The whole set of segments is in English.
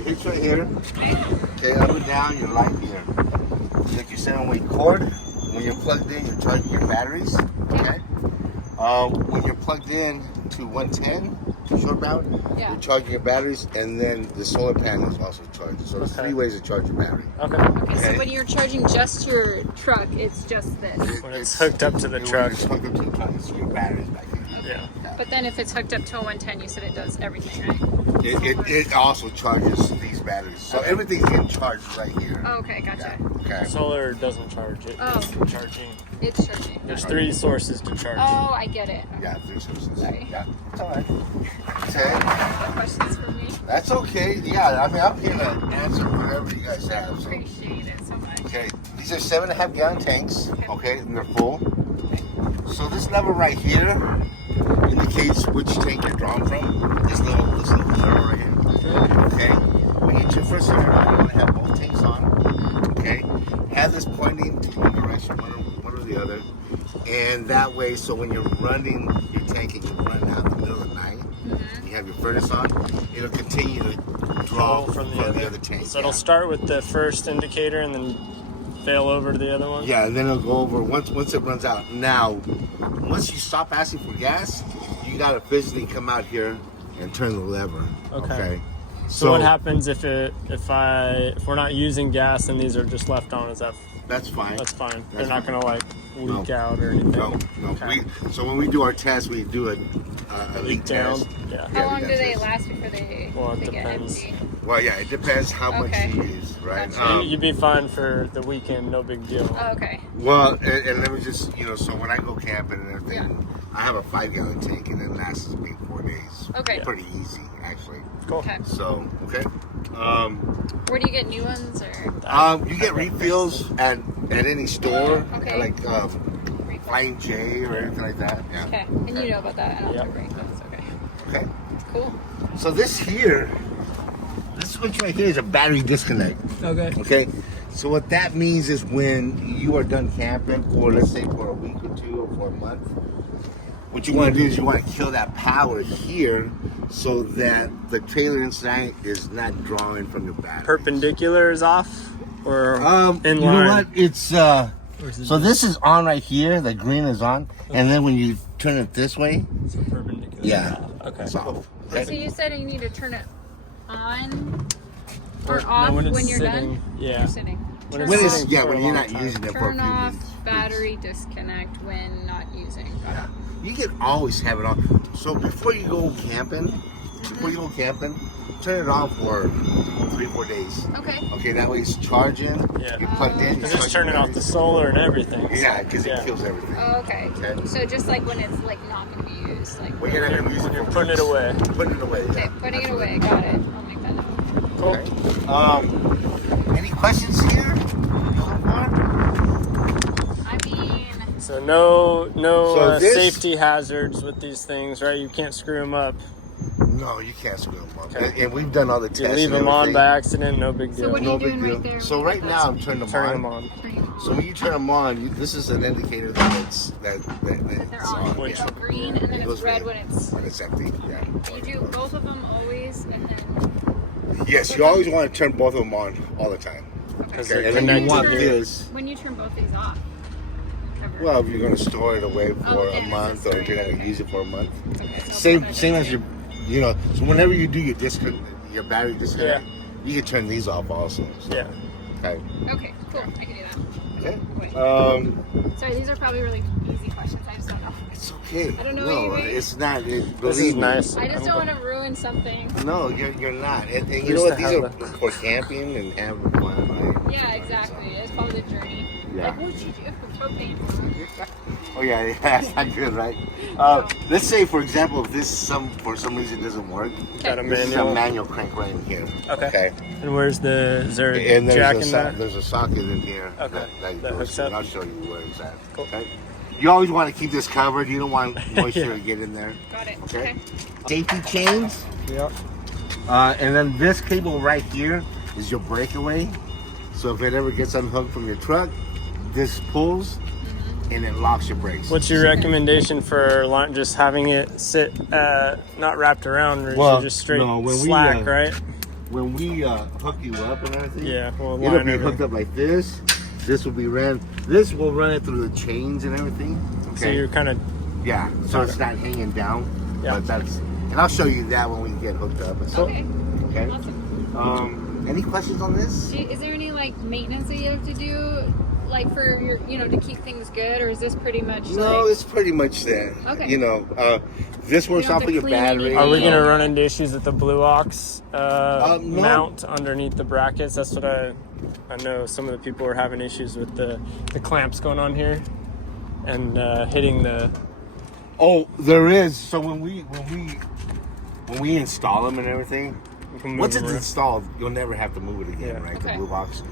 your hitch right here. Okay, up and down, your light here. Take your 7-way cord. When you're plugged in, you're charging your batteries. Okay. When you're plugged in to 110 short bound, you're charging your batteries, and then the solar panel is also charged. So there's 3 ways to charge your battery. Okay, so when you're charging just your truck, it's just this. When it's hooked up to the truck. It's hooked up to the truck, so your battery's back here. Yeah. But then if it's hooked up to a 110, you said it does everything, right? It also charges these batteries. So everything's getting charged right here. Oh, okay, gotcha. Okay. Solar doesn't charge it. Oh. It's charging. It's charging. There's 3 sources to charge. Oh, I get it. Yeah, 3 sources. Sorry. Yeah, it's all right. Okay. No questions for me? That's okay. Yeah, I mean, I'm here to answer whatever you guys have. So. Appreciate it so much. Okay, these are 7.5 gallon tanks. Okay, and they're full. So this lever right here indicates which tank you're drawn from. This little lever right here. Okay. When you first turn it on, you want to have both tanks on. Okay. Have this pointing to one direction, one or the other, and that way, so when you're running your tank and you run out in the middle of the night, you have your furnace on, it'll continue to draw from the other tank. So it'll start with the first indicator and then fail over to the other one? Yeah, and then it'll go over once it runs out. Now, once you stop asking for gas, you gotta physically come out here and turn the lever. Okay. So what happens if we're not using gas and these are just left on? That's fine. That's fine. That's They're not fine. gonna like leak out or anything. No. Okay. So when we do our test, we do a leak down. test. Yeah. How long do they last before they get depends. empty? Well, yeah, it depends how much you use, right? Gotcha. You'd be fine for the weekend, no big deal. Oh, okay. Well, and let me just, so when I go camping and everything, I have a 5-gallon tank and it lasts me 4 days. Okay. Pretty easy, actually. Cool. Okay. So, okay. Where do you get new ones, or? You get refills at any store, Okay. like Flying J or anything like that. Yeah. Okay. And you know about that? I don't Yep. have to bring those. Okay. Okay. Cool. So this switch right here is a battery disconnect. Okay. Okay. So what that means is when you are done camping, or let's say for a week or 2 or for a month, what you want to do is you want to kill that power here so that the trailer inside is not drawing from the battery. Perpendicular is off, or in you line? know what? It's so this is on right here. The green is on, and then when you turn it this way, So perpendicular. yeah, Okay. it's off. So you said you need to turn it on or No, off when it's when you're sitting, done? yeah. You're sitting. When Turn it's off, sitting for a when you're long not time. using it for a turn few off minutes. battery disconnect when not using. Yeah. You can always have it on. So before you go camping, turn it on for 3-4 days. Okay. Okay, that way it's charging. Yeah. You're plugged in. Because it's turning off the solar and everything. Yeah, because Yeah. it kills everything. Oh, okay. Okay. So just like when it's like not going to be used, like. When you're not going to use it, You're for putting it weeks. away. Putting it away. Okay, Yeah. putting it away. Got it. I'll make that note. Cool. Okay. Any questions here so far? I mean, So no So this- safety hazards with these things, right? You can't screw them up. No, you can't screw them up. Okay. And we've done all the tests. You leave and them on everything. by accident, no big So deal. what are No you big doing deal. right there? So right now I'm turning them Turning on. them on. So when you turn them on, this is an indicator that it's They're it's on. Which- It's green and then It it's goes red green. when it's. when it's empty. Yeah. You do both of them always, and then Yes, you always want to turn both of them on all the time. Because Okay, they're and then you connected. want Turn- this. when you turn both these off. Cover. Well, if you're going to store it away for Oh, a yeah, month, or if you're not going to use it for a month, Okay, so same put it same in. as so whenever you do your battery disconnect, you can turn these off also. So, Yeah. Okay. Okay, cool. I can do that. Okay. Wait. Sorry, these are probably really easy questions. I just don't know. It's okay. I don't know No, anything. it's not. This Believe is me. nice. I just don't want to ruin something. No, you're not. And you Used know what? to These have are for camping and having fun. Right? Yeah, exactly. It's part of the journey. Yeah. Like, what'd you do? Propane. Oh yeah, that's not good, right? Let's say, for example, if this for some reason doesn't work. Got a This is a manual. manual crank right in here. Okay. And is there a And jack there's in there? there's a socket in here. Okay. That That goes hooks to it. up? I'll show you where it's at. Cool. Okay. You always want to keep this covered. You don't want moisture Yeah. to get in there. Got it. Okay. Safety chains. Yep. And then this cable right here is your breakaway. So if it ever gets unhooked from your truck, this pulls and it locks your brakes. What's your recommendation for just having it sit not wrapped around, or Well, just straight no, when we, slack, right? when we hook you up and everything, Yeah, we'll it'll line be everything. hooked up like this. This will be ran. This will run it through the chains and everything. Okay. So you're kind of Yeah, so it's not hanging down. Yeah. But that's, and I'll show you that when we get hooked up. And stuff. Okay. Okay. Awesome. Any questions on this? Is there any like maintenance that you have to do, like for your, to keep things good, or is this pretty much No, like? it's pretty much there. Okay. This works don't off have of to your clean battery. anything. Are we gonna Yeah. run into issues with the Blue Ox No. mount underneath the brackets? That's what I know. Some of the people are having issues with the clamps going on here and hitting the. Oh, there is. So when we install them and everything, we can move once them it's around. installed, you'll never have to move it again, Yeah. right? Okay. The blue box.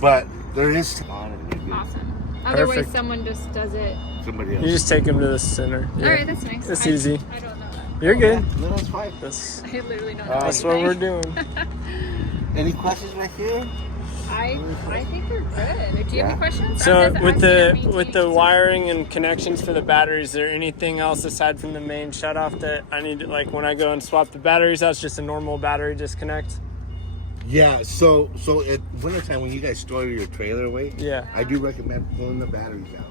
But there is on and you're good. Awesome. Otherwise, Perfect. someone just does it. Somebody else. You just take them to the center. Yeah. All right, that's nice. It's I easy. I don't know that. You're good. No, that's fine. That's I literally don't know. that's what we're doing. Any questions right here? I think we're good. Do you have Yeah. any questions? So How's with it the maintained? wiring and connections for the batteries, is there anything else aside from the main shutoff that I need to, like when I go and swap the batteries out, it's just a normal battery disconnect? Yeah, so at wintertime when you guys store your trailer away, Yeah. I do recommend pulling the batteries out.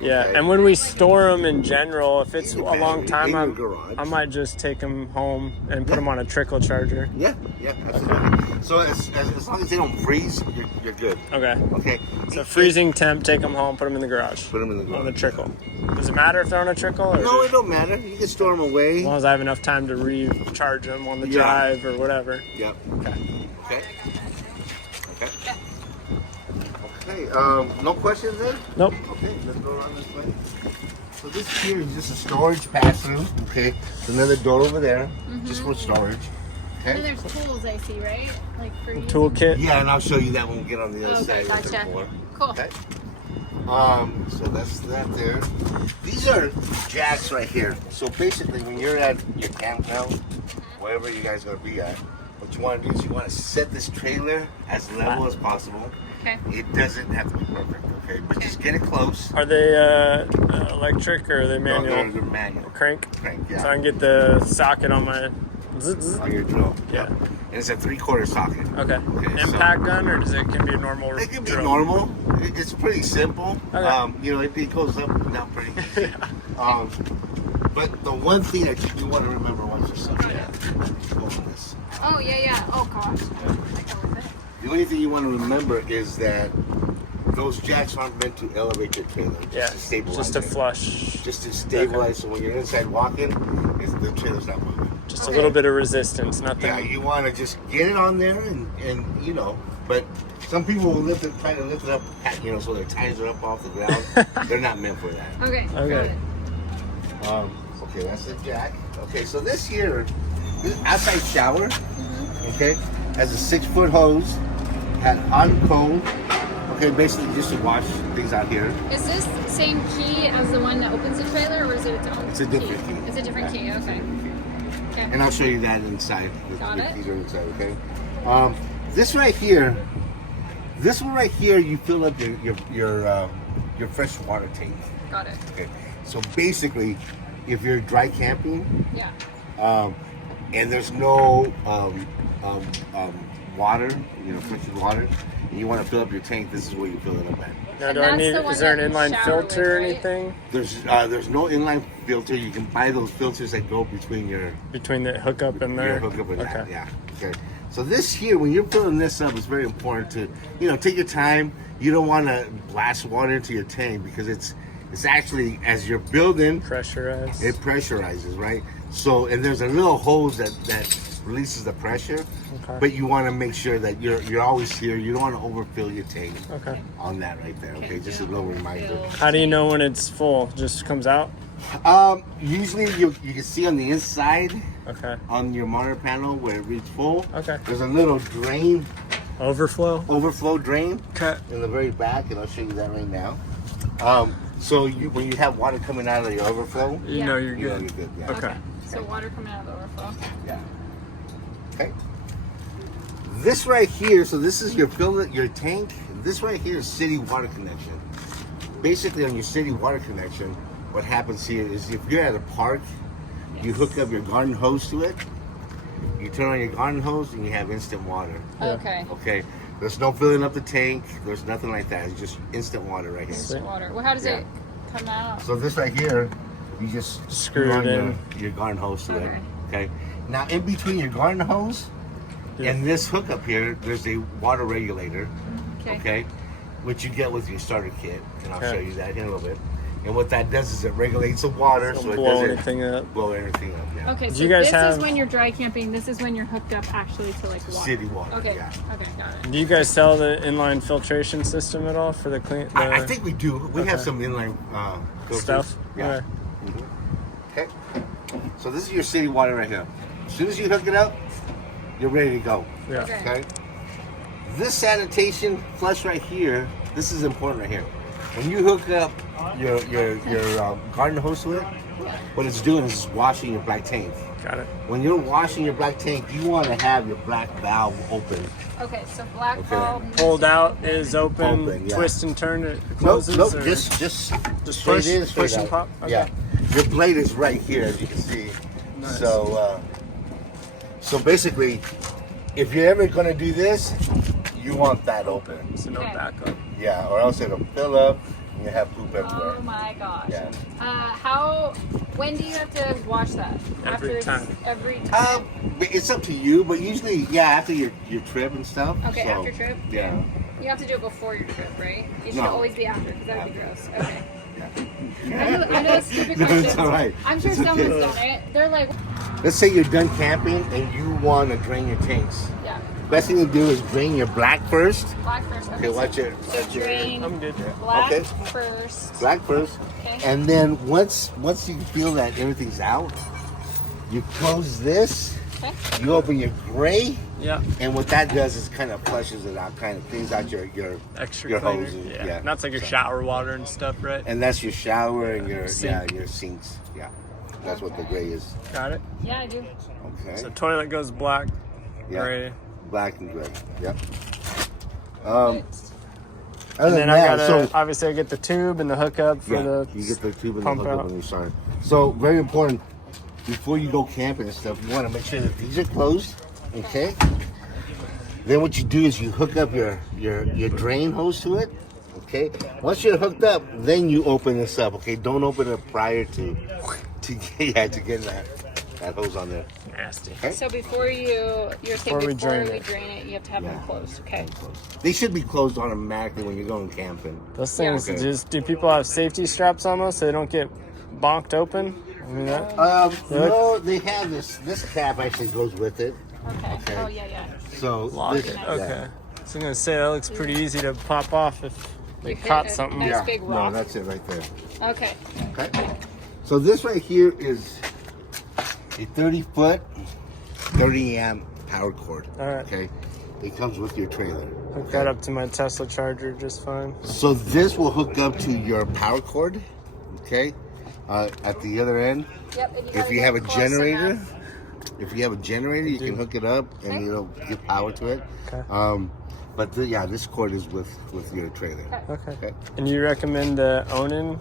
Yeah, Okay. and when we store them in general, if it's a In the long battery, time, in your garage. I might just take them home and put them on a trickle charger. Yeah, absolutely. So as long as they don't freeze, you're good. Okay. Okay. So freezing temp, take them home, put them in the garage. Put them in the On the garage. trickle. Does it matter if they're on a trickle? Or No, it don't matter. You can store them away. as long as I have enough time to recharge them on the Yeah. drive or whatever. Yep. Okay. Okay. Okay. Okay. No questions then? Nope. Okay, let's go around this way. So this here is just a storage pass-through. Okay. There's another door over there, just for storage. And Okay. there's tools I see, right? Like for using- Toolkit. Yeah, and I'll show you that when we get on the other Okay, side of the gotcha. floor. Cool. Okay. So that's that there. These are jacks right here. So basically, when you're at your campground, wherever you guys are gonna be at, what you want to do is you want to set this trailer as level as possible. Okay. It doesn't have to be perfect, okay? But just get it close. Are they electric or are they No, manual? they're manual. Crank? Crank, So I yeah. can get the socket on my. Zzz. On your drill. Yeah. And it's a 3/4 socket. Okay. Okay, so- Impact gun or does it can be a normal It can be drill? normal. It's pretty simple. Okay. It goes up and down pretty. But the one thing that you do want to remember once you're something, go on this. Oh yeah. Oh gosh. I go with it. The only thing you want to remember is that those jacks aren't meant to elevate your trailer. Yeah. Just to stabilize Just to it. flush. Just to stabilize. So when you're inside walking, the trailer's not moving. Just a little bit of resistance. Nothing. Yeah, you want to just get it on there and but some people will try to lift it up, so their tires are up off the ground. They're not meant for that. Okay. Got Okay. it. Okay, that's the jack. Okay, so this here, this outside shower, okay, has a 6-foot hose, had hot and cold. Okay, basically just to wash things out here. Is this the same key as the one that opens the trailer, or is it its own? It's a different key. It's a different key. Okay. Okay. And I'll show you that inside. Got it. These are inside, okay? This right here, this one right here, you fill up your fresh water tank. Got it. Okay, so basically, if you're dry camping, Yeah. and there's no water, fresh water, and you want to fill up your tank, this is where you fill it up at. Now, And do I that's need? the one Is there an that you inline shower filter with, or right? anything There's no inline filter. You can buy those filters that go between your between the hookup and there? hookup and that. Okay. Yeah. Okay. So this here, when you're filling this up, it's very important to, take your time. You don't want to blast water into your tank because it's actually, as you're building, Pressurized. it pressurizes, right? So, and there's a little hose that releases the pressure, Okay. but you want to make sure that you're always here. You don't want to overfill your tank Okay. on that right there. Okay, just a little reminder. How do you know when it's full? Just comes out? Usually you can see on the inside Okay. on your monitor panel where it reads full. Okay. There's a little drain, overflow drain Okay. in the very back, and I'll show you that right now. So when you have water coming out of the overflow, You Yeah. know you're you know good. you're good. Yeah. Okay. So water coming out of the overflow. Yeah. Okay. This right here, so this is your tank. This right here is city water connection. Basically, on your city water connection, what happens here is if you're at a park, you hook up your garden hose to it, You turn on your garden hose and you have instant water. Okay. Okay. There's no filling up the tank. There's nothing like that. It's just instant water right here. Instant water. Well, how does it come out? So this right here, you just Screw on it in. your garden hose to it. Okay. Okay. Now in between your garden hose and this hookup here, there's a water regulator. Okay. Which you get with your starter kit, and I'll show you that in a little bit. And what that does is it regulates the water, so it blow doesn't anything up. blow anything up. Yeah. Okay, so you guys this have- is when you're dry camping. This is when you're hooked up actually to like water. City water. Okay. Yeah. Okay, got it. Do you guys sell the inline filtration system at all for the clean? I think we do. We have Okay. some inline filters. Stuff? Yeah. Okay. So this is your city water right here. As soon as you hook it up, you're ready to go. Yeah. Okay. Okay. This sanitation flush right here, this is important right here. When you hook up your garden hose to it, what it's doing is it's washing your black tank. Got it. When you're washing your black tank, you want to have your black valve open. Okay, so black bulb. Pulled out is open. Open, yeah. Twist and turn it Nope, closes. nope, or just just straight push, in, straight push and out. pop. Okay. Yeah, your blade is right here, as you can see. Nice. So basically, if you're ever gonna do this, you want that open. So no Okay. backup. Yeah, or else it'll fill up and you have poop everywhere. Oh my gosh. Yeah. When do you have to wash that? Every it's- time. Every time. It's up to you, but usually, yeah, after your trip and stuff. Okay, so, after trip? Yeah. You have to do it before your trip, right? It should No. always be after, because that would be gross. Okay. Yeah. I know it's stupid No, questions. it's all right. I'm sure It's someone's okay. done it. They're like, Let's say you're done camping and you want to drain your tanks. yeah, Best thing to do is drain your black first. black first. Okay, watch it. So drain I'm good. black Okay. first. Black first. Okay. And then once you feel that everything's out, you close this, Okay. you open your gray, Yeah. and what that does is kind of flushes it out, kind of cleans out your Extra hoses. cleaner. Yeah. Yeah. That's like your So- shower water and stuff, right? And that's your shower and your Sink. your sinks. Yeah. That's what the gray is. Got it. Yeah, I do. Okay. So toilet goes black. Yeah. Gray. Black and gray. Yep. Right. Other And than then I that, gotta so obviously I get the tube and the hookup for yeah, the you get the tube and the pump hookup out. when you start. So very important, before you go camping and stuff, you want to make sure that these are closed. Okay. Then what you do is you hook up your drain hose to it. Okay. Once you're hooked up, then you open this up. Okay. Don't open it prior to get that hose on there. Nasty. Okay. So before you're saying Before we before drain we it. drain it, you have to have them Yeah. closed. Okay. They should be closed automatically when you're going camping. Those things Okay. just do people have safety straps on those so they don't get bonked open? I mean that No, they have this. This cap actually goes with it. Okay. Okay. Oh yeah, yeah. So lock this, it. yeah. Okay. So I'm gonna say that looks pretty easy to pop off if they You hit caught it. something. Nice Yeah. big No, rock. that's it right there. Okay. Okay. So this right here is a 30-foot, 30 amp power cord. All right. Okay. It comes with your trailer. Hook that up to my Tesla charger just fine. So this will hook up to your power cord. Okay. At the other end, Yep. And if gotta you get have a close generator, enough. you can hook it up and it'll give power to it. Okay. But this cord is with your trailer. Okay. Okay. And you recommend the Onan,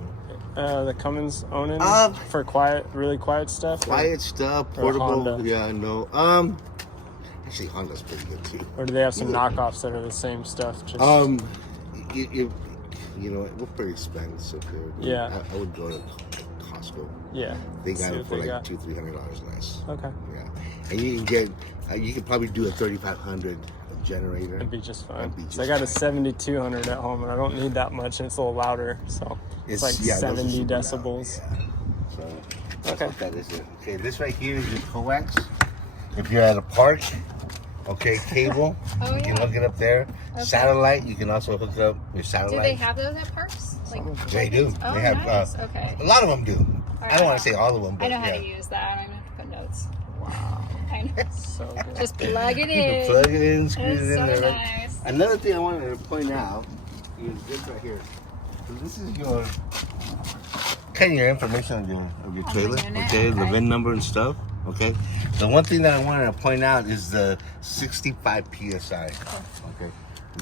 the Cummins Onan for quiet, really quiet stuff? Quiet stuff, Or portable. Honda. Yeah, no. Actually, Honda's pretty good too. Or do they have some knockoffs that are the same stuff? Just You know, we're pretty expensive here. Yeah. I would go to Costco. yeah. They See got it what for they like got. $200-300 less. Okay. Yeah, and you can get, you can probably do a 3500 generator. That'd be just fine. That'd be So I just got a fine. 7200 at home, and I don't need that much, and it's a little louder, so it's like those are 70 super loud, decibels. yeah. So that's Okay. what that is. Okay, this right here is your coax. If you're at a park, okay, cable, Oh, you can yeah. hook it up there. Okay. Satellite, you can also hook up your satellite. Do they have those at parks? Like, They do. oh, They have. nice. Okay. A lot of them do. right, I don't want I to say all of them, but I know how yeah. to use that. I don't even have to put notes. Wow. I know. So good. Just plug it You can in. plug it in, screw That's it in so there. nice. Another thing I wanted to point out is this right here. So this is your kind of your information of your trailer, unit, okay? The okay. VIN number and stuff, okay? The one thing that I wanted to point out is the 65 psi. Okay,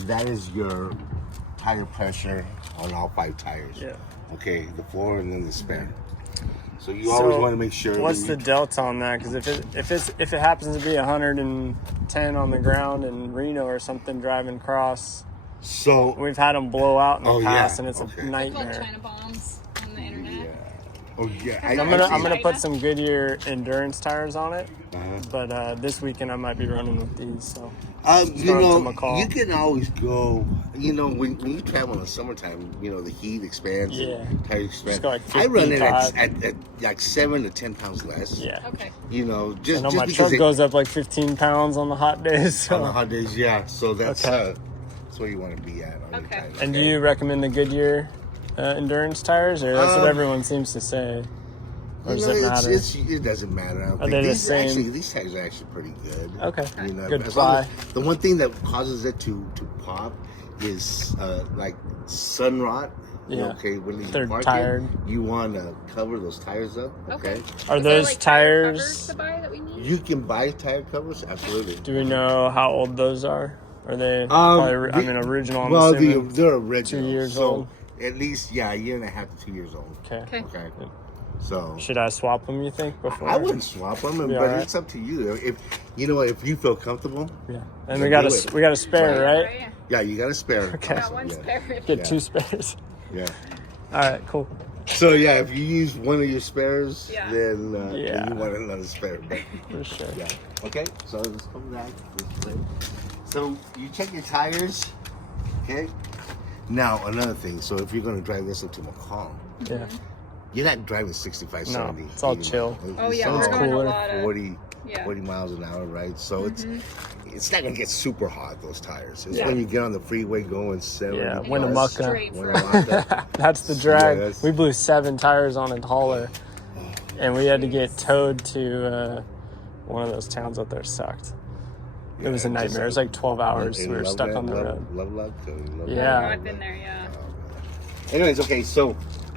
that is your tire pressure on all 5 tires. Yeah. Okay, the floor and then the spare. So you always want to make sure. What's that the delta on that? Because if it happens to be 110 on the ground in Reno or something driving across, so we've had them blow out in the Oh, past, yeah. and it's Okay. a They're called nightmare. China bombs on the internet. oh yeah, I'm I'm Actually- gonna put some Goodyear endurance tires on it, Uh-huh. but this weekend I might be running with these. So You Start know, to McCall. you can always go. You know, when you travel in the summertime, you know the heat expands. Yeah. and tires expand. Just go like I run it 55. at like 7 to 10 pounds less. yeah, Okay. You know, I just know my because truck it- goes up like 15 pounds on the hot days. So. on the hot days, yeah. So that's Okay. that's where you want to be at. On Okay. your tires, And do okay? you recommend the Goodyear endurance tires, or that's what Um, everyone seems to say? Or does You know, it matter? it doesn't matter. I don't Are think. they the these same? actually these tires are actually pretty good. Okay. You know, Good as long ply. as- the one thing that causes it to pop is like sun rot. Yeah. Okay. When They're you park tired. it, you want to cover those tires up. Okay. Okay. Are Is there, those like, tire covers tires? to buy that we need? You can buy tire covers. Absolutely. Do we know how old those are? Are they probably, original? I'm well, assuming. they're original. 2 years so old? At least, yeah, a year and a half to 2 years old. Okay. Okay. Okay. So Should I swap them? You think before? I wouldn't swap them, Be but alright. it's up to you. If you know, if you feel comfortable, Yeah. And Then we got do a it. we got a spare, Right, right? yeah. yeah, you got a spare. Okay. Got one yeah. spare. Get Yeah. 2 spares. Yeah. All right. Cool. So yeah, if you use one of your spares, Yeah. then Yeah. you want another spare. But, For sure. yeah. Okay. So let's come back this way. So you check your tires. Okay. Now another thing. So if you're going to drive this up to McCall, Yeah. you're not driving 65, No, 70. it's all 80 chill. miles. Oh yeah, It's we're going a cooler. lot of 40, yeah. 40 miles an hour, right? So it's not gonna get super hot, those tires. It's Yeah. when you get on the freeway going 70. Yeah, And Winnemucca. go straight for Winnemucca. That's the drag. Yeah, that's- We blew 7 tires on a hauler, and we had to get towed to one of those towns out there. Sucked. It was a nightmare. It was like 12 hours. We were stuck on the road. Lovelock. Yeah. Oh, I've been there, yeah. Anyways, okay, so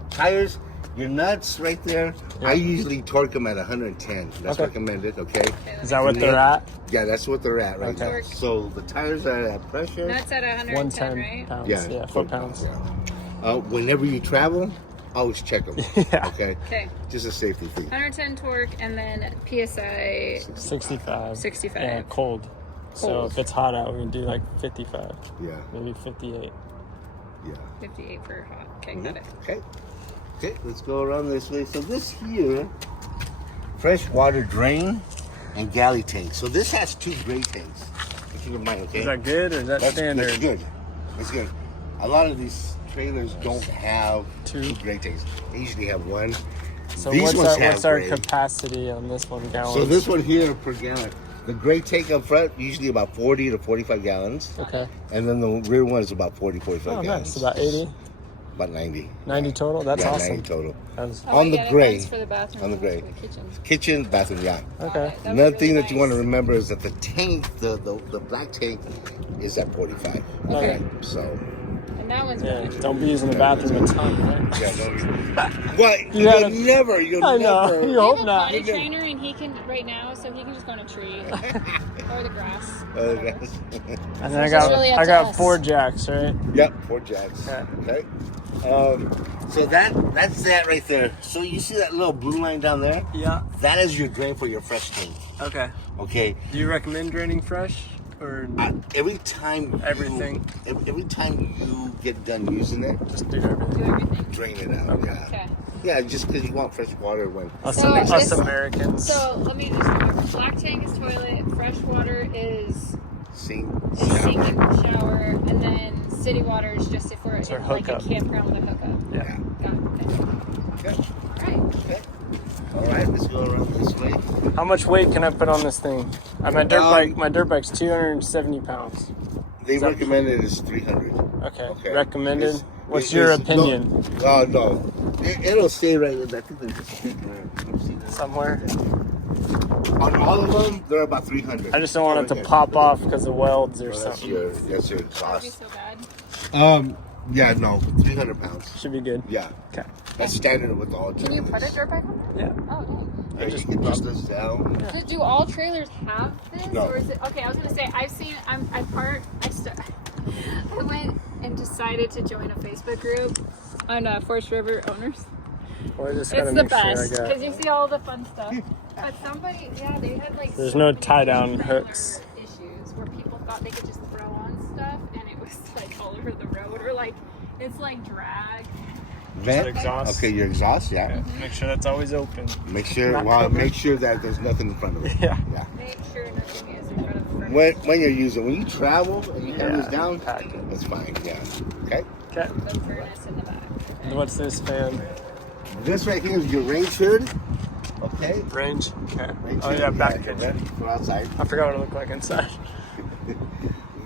tires, your nuts right there. Yeah. I usually torque them at 110. That's Okay. recommended. Okay. Is that what they're at? Yeah, that's what they're at right Okay. now. So the tires are at pressure. That's at 110, 110 right? pounds. Yeah, Yeah, foot-pounds. Yeah. Whenever you travel, always check them. Yeah. Okay. Okay. Just a safety thing. 110 torque and then PSI 65. 65. Yeah, cold. So Cold. if it's hot out, we can do like 55, Yeah. maybe 58. Yeah. 58 for hot. Okay, got it. Okay. Okay, let's go around this way. So this here, freshwater drain and galley tank. So this has 2 gray tanks. Keep in mind, okay? Is that good or is that standard? That's good. That's good. A lot of these trailers don't have 2 gray tanks. They usually have 1. So These ones have what's our gray. capacity on this one gallon? So this one here per gallon. The gray tank up front, usually about 40 to 45 gallons. Okay. And then the rear one is about 40, 45 Oh, gallons. nice. About 80, About 90. 90 total. That's Yeah, awesome. 90 total. That's, Oh, On I the get it. gray. One's for the bathroom. On the one's gray. for the kitchen. Kitchen, bathroom, yeah. okay. That was Another thing really that you want to nice. remember is that the tank, the black tank, is at 45. Okay. So, And that one's Yeah. black. Don't be using the bathroom a ton, right? yeah, no, what? You You'll gotta- never, you'll I know. never. You We hope have a not. potty trainer and he can right now, so he can just go on a tree or the grass. Okay. And then It's just really up I to got us. 4 jacks, right? Yep, 4 jacks. Okay. Okay. So that's that right there. So you see that little blue line down there? Yeah. That is your drain for your fresh tank. Okay. Okay. Do you recommend draining fresh or Every time Everything. every time you get done using it, just do everything? Do everything. drain it out. Yeah. Okay. Yeah, just because you want fresh water when. Us, So us this- Americans. So let me just remember. Black tank is toilet, fresh water is Sink. sink and shower, and then city water is just if we're It's our in like a hookup. campground with a hookup. yeah. Got it. Okay. Okay. All right. Okay. All right, let's go around this way. How much weight can I put on this thing? My dirt Um, bike. My dirt bike's 270 pounds. They Is that- recommended is 300. Okay. Okay. Recommended. It's- What's it- your it's- opinion? No. It'll stay right with that. I think they just take it. Somewhere. On all of them, they're about 300. I just don't want it to Okay. pop off because of welds or Oh, that's something. your That would be cost. so bad. Yeah, no, 300 pounds. Should be good. Yeah, Okay. that's standard with all. Can you put a trailers. dirt bike on Yeah. there? Oh, Yeah, you can drop this down. do all trailers have this, No. or is it? Okay, I was gonna say I've seen. I went and decided to join a Facebook group on Forest River owners, Well, I just gotta It's the make sure I best got. because you see all the fun stuff. But somebody, yeah, they had like. There's so no many tie-down grammar hooks. Issues where people thought they could just throw on stuff and it was like all over the road or like it's like drag. Vent? Exhaust. Okay, your exhaust, yeah. Yeah, make sure that's always open. Make sure, Not well, covered. make sure that there's nothing in front of it. Yeah. Yeah. Make sure nothing is in front of the front. When you're using, when you travel and you have this down, pack it. that's fine. Yeah. Okay. Okay. The furnace in the back. What's this fan? This right here is your range hood. Okay. Range. Okay. Range Oh hood, yeah, back kitchen. right, for outside. I forgot what it looked like inside.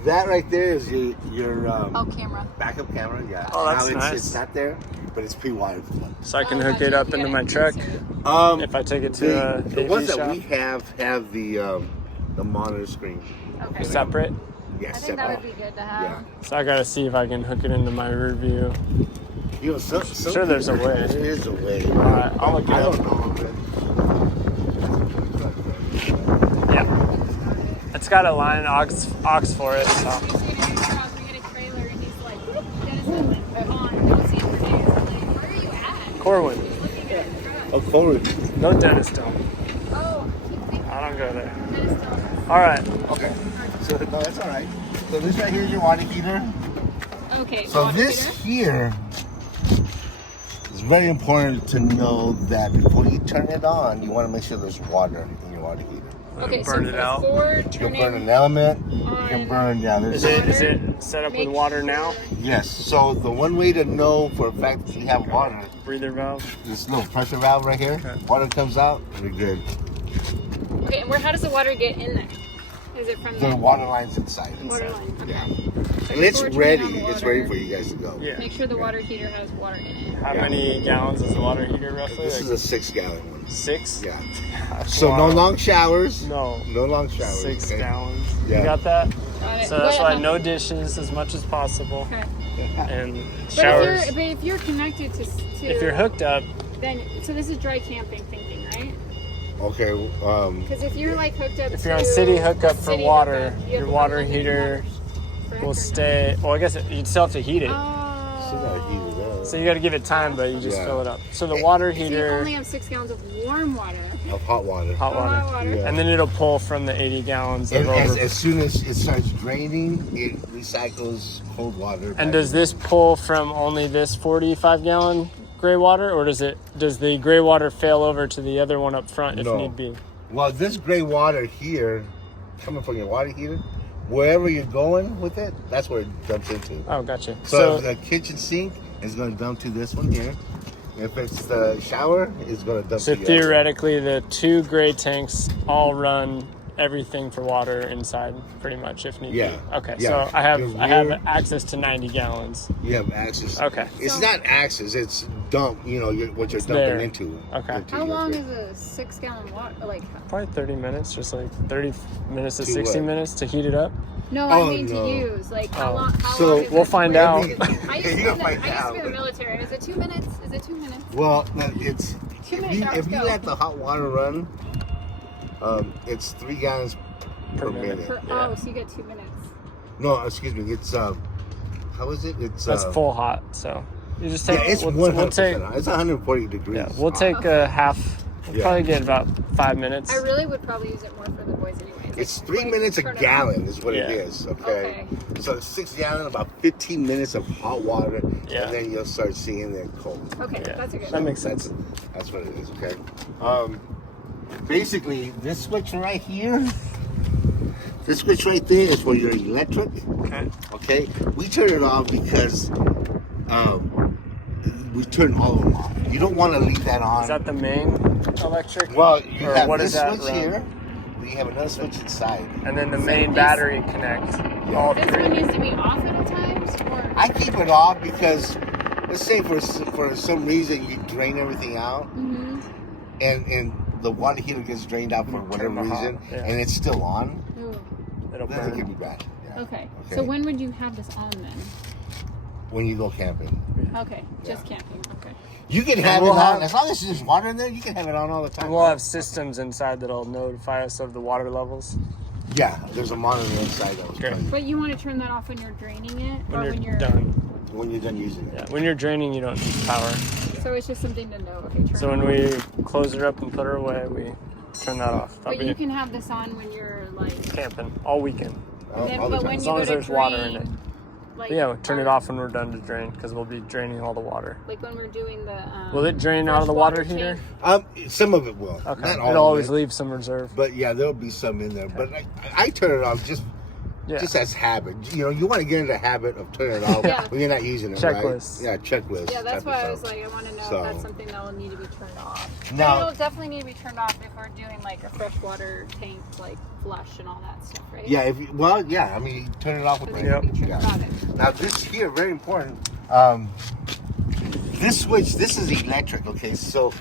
That right there is your Oh, camera. backup camera. Yeah. Oh, that's Now nice. It's not there, but it's pre-wired for one. So I can Oh, hook gotcha. it up You into gotta my truck insert it. if I take it to the a ones AV that shop. we have the monitor screen. Okay. Separate. Yes. I think that would be good to have. Yeah. So I gotta see if I can hook it into my rear view. You know, some Sure there's a way. There is a way. Alright, I'll look it I up. don't know. Yeah. It's got a line aux for it. So. We see it in his house, we get a trailer, and he's like, "Whoop, Dennis is like, on, don't see it for days." I'm like, where are you at? Corwin. He's looking at his truck. Oh, forward. No Dennis Dome. Oh, keep thinking I don't go there. Dennis Dome. Alright. Okay. So no, that's all right. So this right here is your water heater. Okay, So water this heater. here is very important to know that before you turn it on, you want to make sure there's water in your water heater. Okay, Burn so it out. before You can turning burn an element. You on- can burn. Yeah. Is There's it set up with Make water now? sure- yes. So the one way to know for a fact that you have water, Breather valve? this little pressure valve right here. Okay. Water comes out. You're good. Okay, and how does the water get in there? Is it from The the water line's inside. water line? Okay. Yeah. So And it's before turning ready. on the It's water, ready for you guys to go. Yeah. Make sure the water heater has water in it. How Yeah. many gallons is the water heater roughly? This Like is a 6-gallon one. 6? Yeah. That's So wild. no long showers. No. No long showers. 6 okay? gallons. Yeah. You got that? Got it. So that's What- why no dishes as much as possible. Okay. And But showers. if you're connected to If you're hooked up, then so this is dry camping thinking, right? Okay. Because if you're like hooked up, if you're on to city hookup for city water, hookup, you have your to water unlimited heater water, correct, will or stay. Well, I guess you'd still have to heat it. no? Still got a heater there. So you got to give it time, but you just Yeah. fill it up. So the water So you heater, only have 6 gallons of warm water. Of hot water. hot Hot water, water. Yeah. and then it'll pull from the 80 gallons of And over. as soon as it starts draining, it recycles cold water. And back. does this pull from only this 45-gallon gray water, or does the gray water fail over to the other one up front if No. need be? Well, this gray water here, coming from your water heater, wherever you're going with it, that's where it dumps into. Oh, gotcha. So, So, the kitchen sink is going to dump to this one here. If it's the shower, it's going to dump so to the other one. theoretically, the 2 gray tanks all run everything for water inside, pretty much, if need Yeah. be. Okay, Yeah. so I have Your- access to 90 gallons. You have access. Okay. It's So- not access. It's dump. You know what you're dumping there. into. Okay. into How your long fridge. is a 6-gallon water? Like, Probably 30 minutes, just like 30 minutes to To 60 what? minutes to heat it up. no, Oh, I mean no. to use. Like, how Oh. long? How So, long is we'll it? find Wait, out. I used to You're be gonna in the- find I used to be in the out. military. Is it 2 minutes? Is it 2 minutes? Well, no, it's 2 if minutes you, showers if you go. let the hot water run, it's 3 gallons per minute. Yeah. Oh, so you get 2 minutes. No, excuse me. It's how is it? It's That's full hot, so you just take. Yeah, it's we'll 100%. take. It's 140 degrees. Yeah, we'll take a half. We'll Yeah. probably get about 5 minutes. I really would probably use it more for the boys anyway. It's 3 minutes a turn it gallon on. is what Yeah. it is. Okay. So 6 gallon, about 15 minutes of hot water, Yeah. and then you'll start seeing it cold. Okay, Yeah. that's a good. That makes sense. That's what it is. Okay. Basically, this switch right here, this switch right there is for your electric. Okay. Okay. We turn it off because we turn all of them off. You don't want to leave that on. Is that the main electric? Well, you Or have what this does that switch run? here. We have another switch inside. And then the So main this- battery connect. All This three. one needs to be off at all times, or I keep it off because, let's say for some reason you drain everything out, Mhm. and the water heater gets drained out for whatever Turn the hot, reason, yeah. and it's still on, Ooh. It'll then it burn. can be bad. Yeah. Okay. Okay. So when would you have this on then? When you go camping, Okay, just camping. Okay. you can have we'll it on have- as long as there's water in there. You can have it on all the time. And we'll have systems inside that'll notify us of the water levels Yeah, there's a monitor inside that was Great. playing But you want to turn that off when you're draining it, when or you're when you're done. when you're done using it. Yeah, when you're draining, you don't need power. So it's just something to know. Okay, turn So on. when we close her up and put her away, we turn that off. That'll But be you can have this on when you're like. camping all weekend. Then, all the but time. when As you long go as to there's water in drain, it. Like, But yeah, we'll turn it off when we're done to drain because we'll be draining all the water. Like when we're doing the. Will it drain out of the water heater? Some of it will. Okay. Not all It'll of always it. leave some reserve. But yeah, there'll be some in there. But I turn it off just as habit. You know, you want to get in the habit of turning it off Yeah. when you're not using it, Checklist. right? Yeah, checklist. Yeah, that's type why I of was stuff. like, I want to know So- if that's something that will need to be turned off. Now- It'll definitely need to be turned off if we're doing like a freshwater tank, like flush and all that stuff, right? Yeah, I mean, you turn it off with So rain. they can be turned Yeah. Got it. Now this here, very important. This switch, this is electric. Okay, so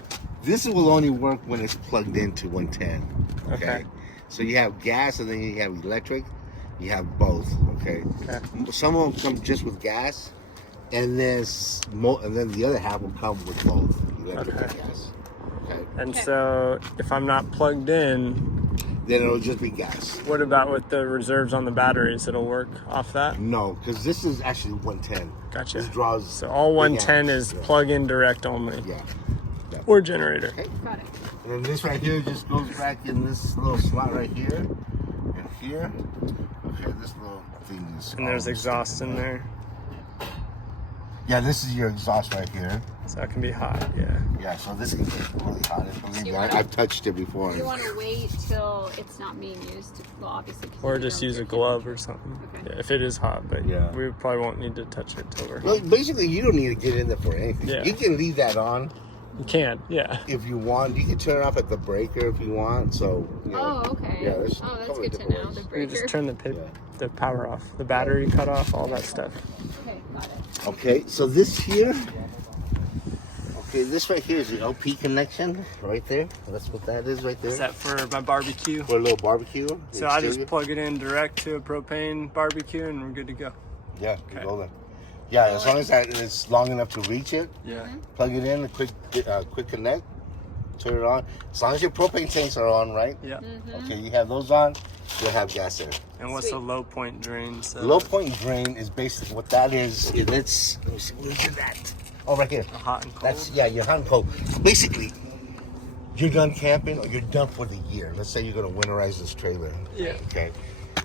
this will only work when it's plugged into 110. Okay. So you have gas and then you have electric. You have both. Okay. Okay. Some of them come just with gas, and then the other half will come with both electric and Okay. gas. Okay. And Okay. so if I'm not plugged in, Then it'll just be gas. what about with the reserves on the batteries? It'll work off that? No, because this is actually 110. Gotcha. This draws. So all big 110 amps. is Yeah. plug-in direct only. Yeah. Or generator. Okay. Got it. And then this right here just goes back in this little slot right here and here. Okay, this little thing is. And there's exhaust in there. Yeah, this is your exhaust right here. So that can be hot, yeah. Yeah, so this can get really hot. Believe you me, wanna- I've touched it before. You want to wait till it's not being used? Well, obviously. 'cause Or you just don't use a drink it. glove or something. Okay. Yeah, if it is hot, but Yeah. we probably won't need to touch it till we're Well, basically, you don't need to get in there for anything. Yeah. You can leave that on You can, yeah. if you want. You can turn it off at the breaker if you want. So, you know, Oh, okay. Yeah, there's a Oh, that's couple of good to different know. ways. The You breaker. just turn the power off, the battery cut off, all that stuff. Okay, got it. Okay, so this here. Okay, this right here is the LP connection right there. That's what that is right there. Is that for my barbecue? For a little barbecue. So I just exterior. plug it in direct to a propane barbecue and we're good to go. Yeah, you Okay. go there. Yeah, as long as that it's long enough to reach it, Yeah. plug it in, a quick connect, turn it on. As long as your propane tanks are on, right? Yeah. Okay, you have those on, you'll have gas there. And what's the Sweet. low point drain? So Low point drain is basically what that is. It's let me see, where's that? Oh, right here. hot and cold. That's your hand cold. Basically, you're done camping or you're done for the year. Let's say you're gonna winterize this trailer. Yeah. Okay.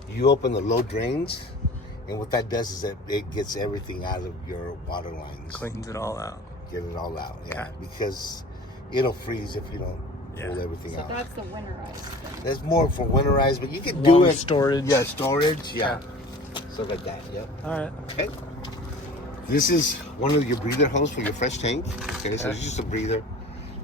You open the low drains, and what that does is that it gets everything out of your water lines. Cleans it all out. Get it all out. Yeah. Okay. Because it'll freeze if you don't Yeah. pull everything So out. that's the winterized thing. That's more for winterize, but you can do Long it. storage. Yeah, storage. Yeah. Stuff like that. Yeah. All right. Okay. This is one of your breather hose for your fresh tank. Okay, so it's just a breather.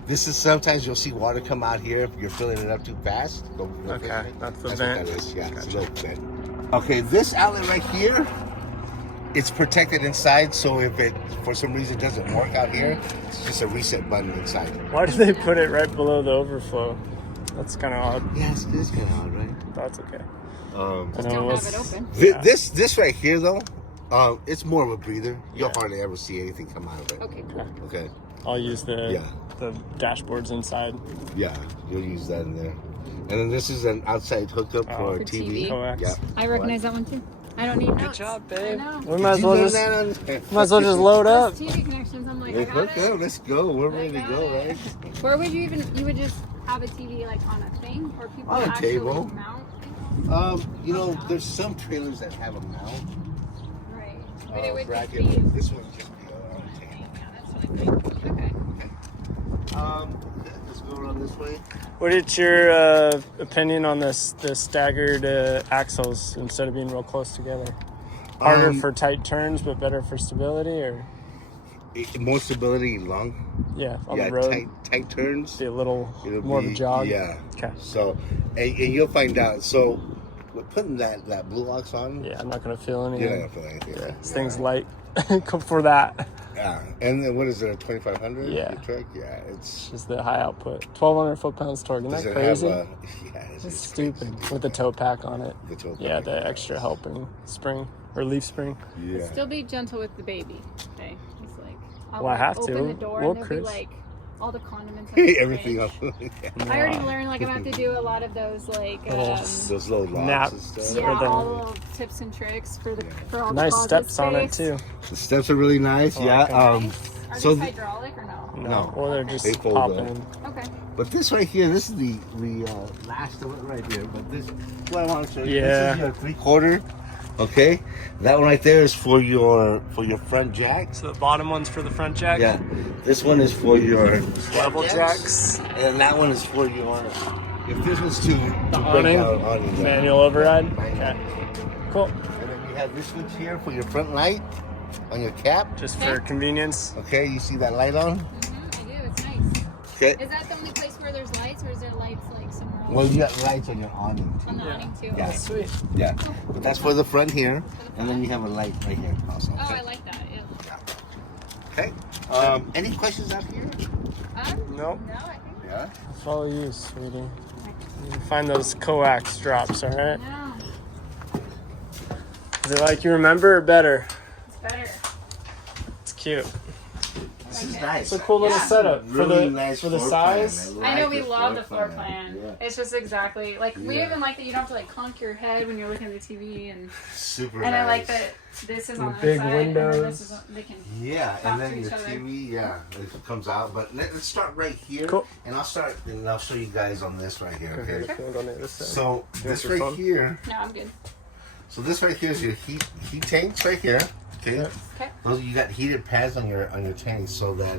This is sometimes you'll see water come out here if you're filling it up too fast. Okay, that's the That's vent. what that is. Yeah, it's a Gotcha. little vent. Okay, this outlet right here, it's protected inside. So if it for some reason doesn't work out here, it's just a reset button inside. Why did they put it right below the overflow? That's kind of odd. Yeah, it's kind of odd, right? That's okay. Just I know don't have what's- it open. Yeah. This right here though, it's more of a breather. You'll Yeah. hardly ever see anything come out of it. Okay, cool. Okay. I'll use the Yeah. the dashboards inside. Yeah, you'll use that in there. And then this is an outside hookup for For TV. TV. Coax. Yeah. I recognize that one too. I don't need Good notes. job, I babe. know. We might as You well learn just that on- might as well just load up. Those TV connections. I'm like, I Let's got hook up. it. Let's go. We're ready to I got go, it. right? Where would you would just have a TV like on a thing, or people On a actually table. mount? You know, there's some trailers that have a mount. Right. But it would just bracket. be. This one just be on a table. Yeah, that's what I think. Okay. Let's go around this way. What is your opinion on the staggered axles instead of being real close together? Harder for tight turns, but better for stability, or More stability long. yeah, on Yeah, the road, tight turns. be a little It'll more of a be- jog. Yeah. Okay. So, and you'll find out. So, with putting that Blue Ox on, Yeah, I'm not gonna feel anything. you're not gonna feel anything. Yeah, this thing's light for that. Yeah. And then what is it? A 2500? Yeah. your truck? Yeah. It's. Just the high output, 1,200 foot-pounds torque. Isn't Does that it crazy? have yeah, It's stupid with the toe pack on it. The toe Yeah, pack, the extra helping spring or leaf spring. Yeah. Still be gentle with the baby. Okay. He's like, I'll Well, I have open to. the door Well, and there'll be Chris. like all the condiments. on the Everything fridge. else. I already learned like I'm gonna have to do a lot of those like Those little logs Nap. and stuff. yeah, Or the- all the little tips and tricks for the for all the Nice closet steps on it space. too. The steps are really nice. I Yeah. like 'em. Nice. Are So these the- hydraulic or no? No. Well, they're just They fold popping up. in. Okay. But this right here, this is the last of it right here. But this, what I want to show you. Yeah. This is your 3/4. Okay, that one right there is for your front jack. So the bottom one's for the front jack. Yeah, this one is for your Level jacks. and that one is for your. If this was to break awning? out awning, yeah. Manual override. Manual. Okay. Cool. And then you have this switch here for your front light on your cap. Just for convenience. Okay, you see that light on? I do. It's nice. Okay. Is that the only place where there's lights, or is there lights like somewhere else? Well, you got lights on your awning too. On the Yeah. awning too. Yeah. Okay. Sweet. Yeah, but that's for the front here, For the and then front? you have a light right here also. Oh, Okay. I like that. Yeah. Okay. Any questions out here? Nope. No, I think. Yeah. Follow you, sweetie. You find those coax drops, all right? No, Is it like you remember or better? it's better. It's cute. This is Okay. nice. It's a cool little Yeah. setup for Really the nice for the floor size. plan. I know like we love the floor plan. Yeah. It's just exactly like we Yeah. even like that you don't have to like conk your head when you're looking at the TV, and Super and nice. I like that this is The on the big side and then windows. this is on, they can. Yeah, talk and to then each the other. TV, yeah, it comes out. But let's start right here. Cool. And I'll show you guys on this right here. Okay. Okay. Go on the other side. So this your right phone? here. No, I'm good. So this right here is your heat tanks right here. Okay. Yeah. Okay. Those you got heated pads on your tanks so that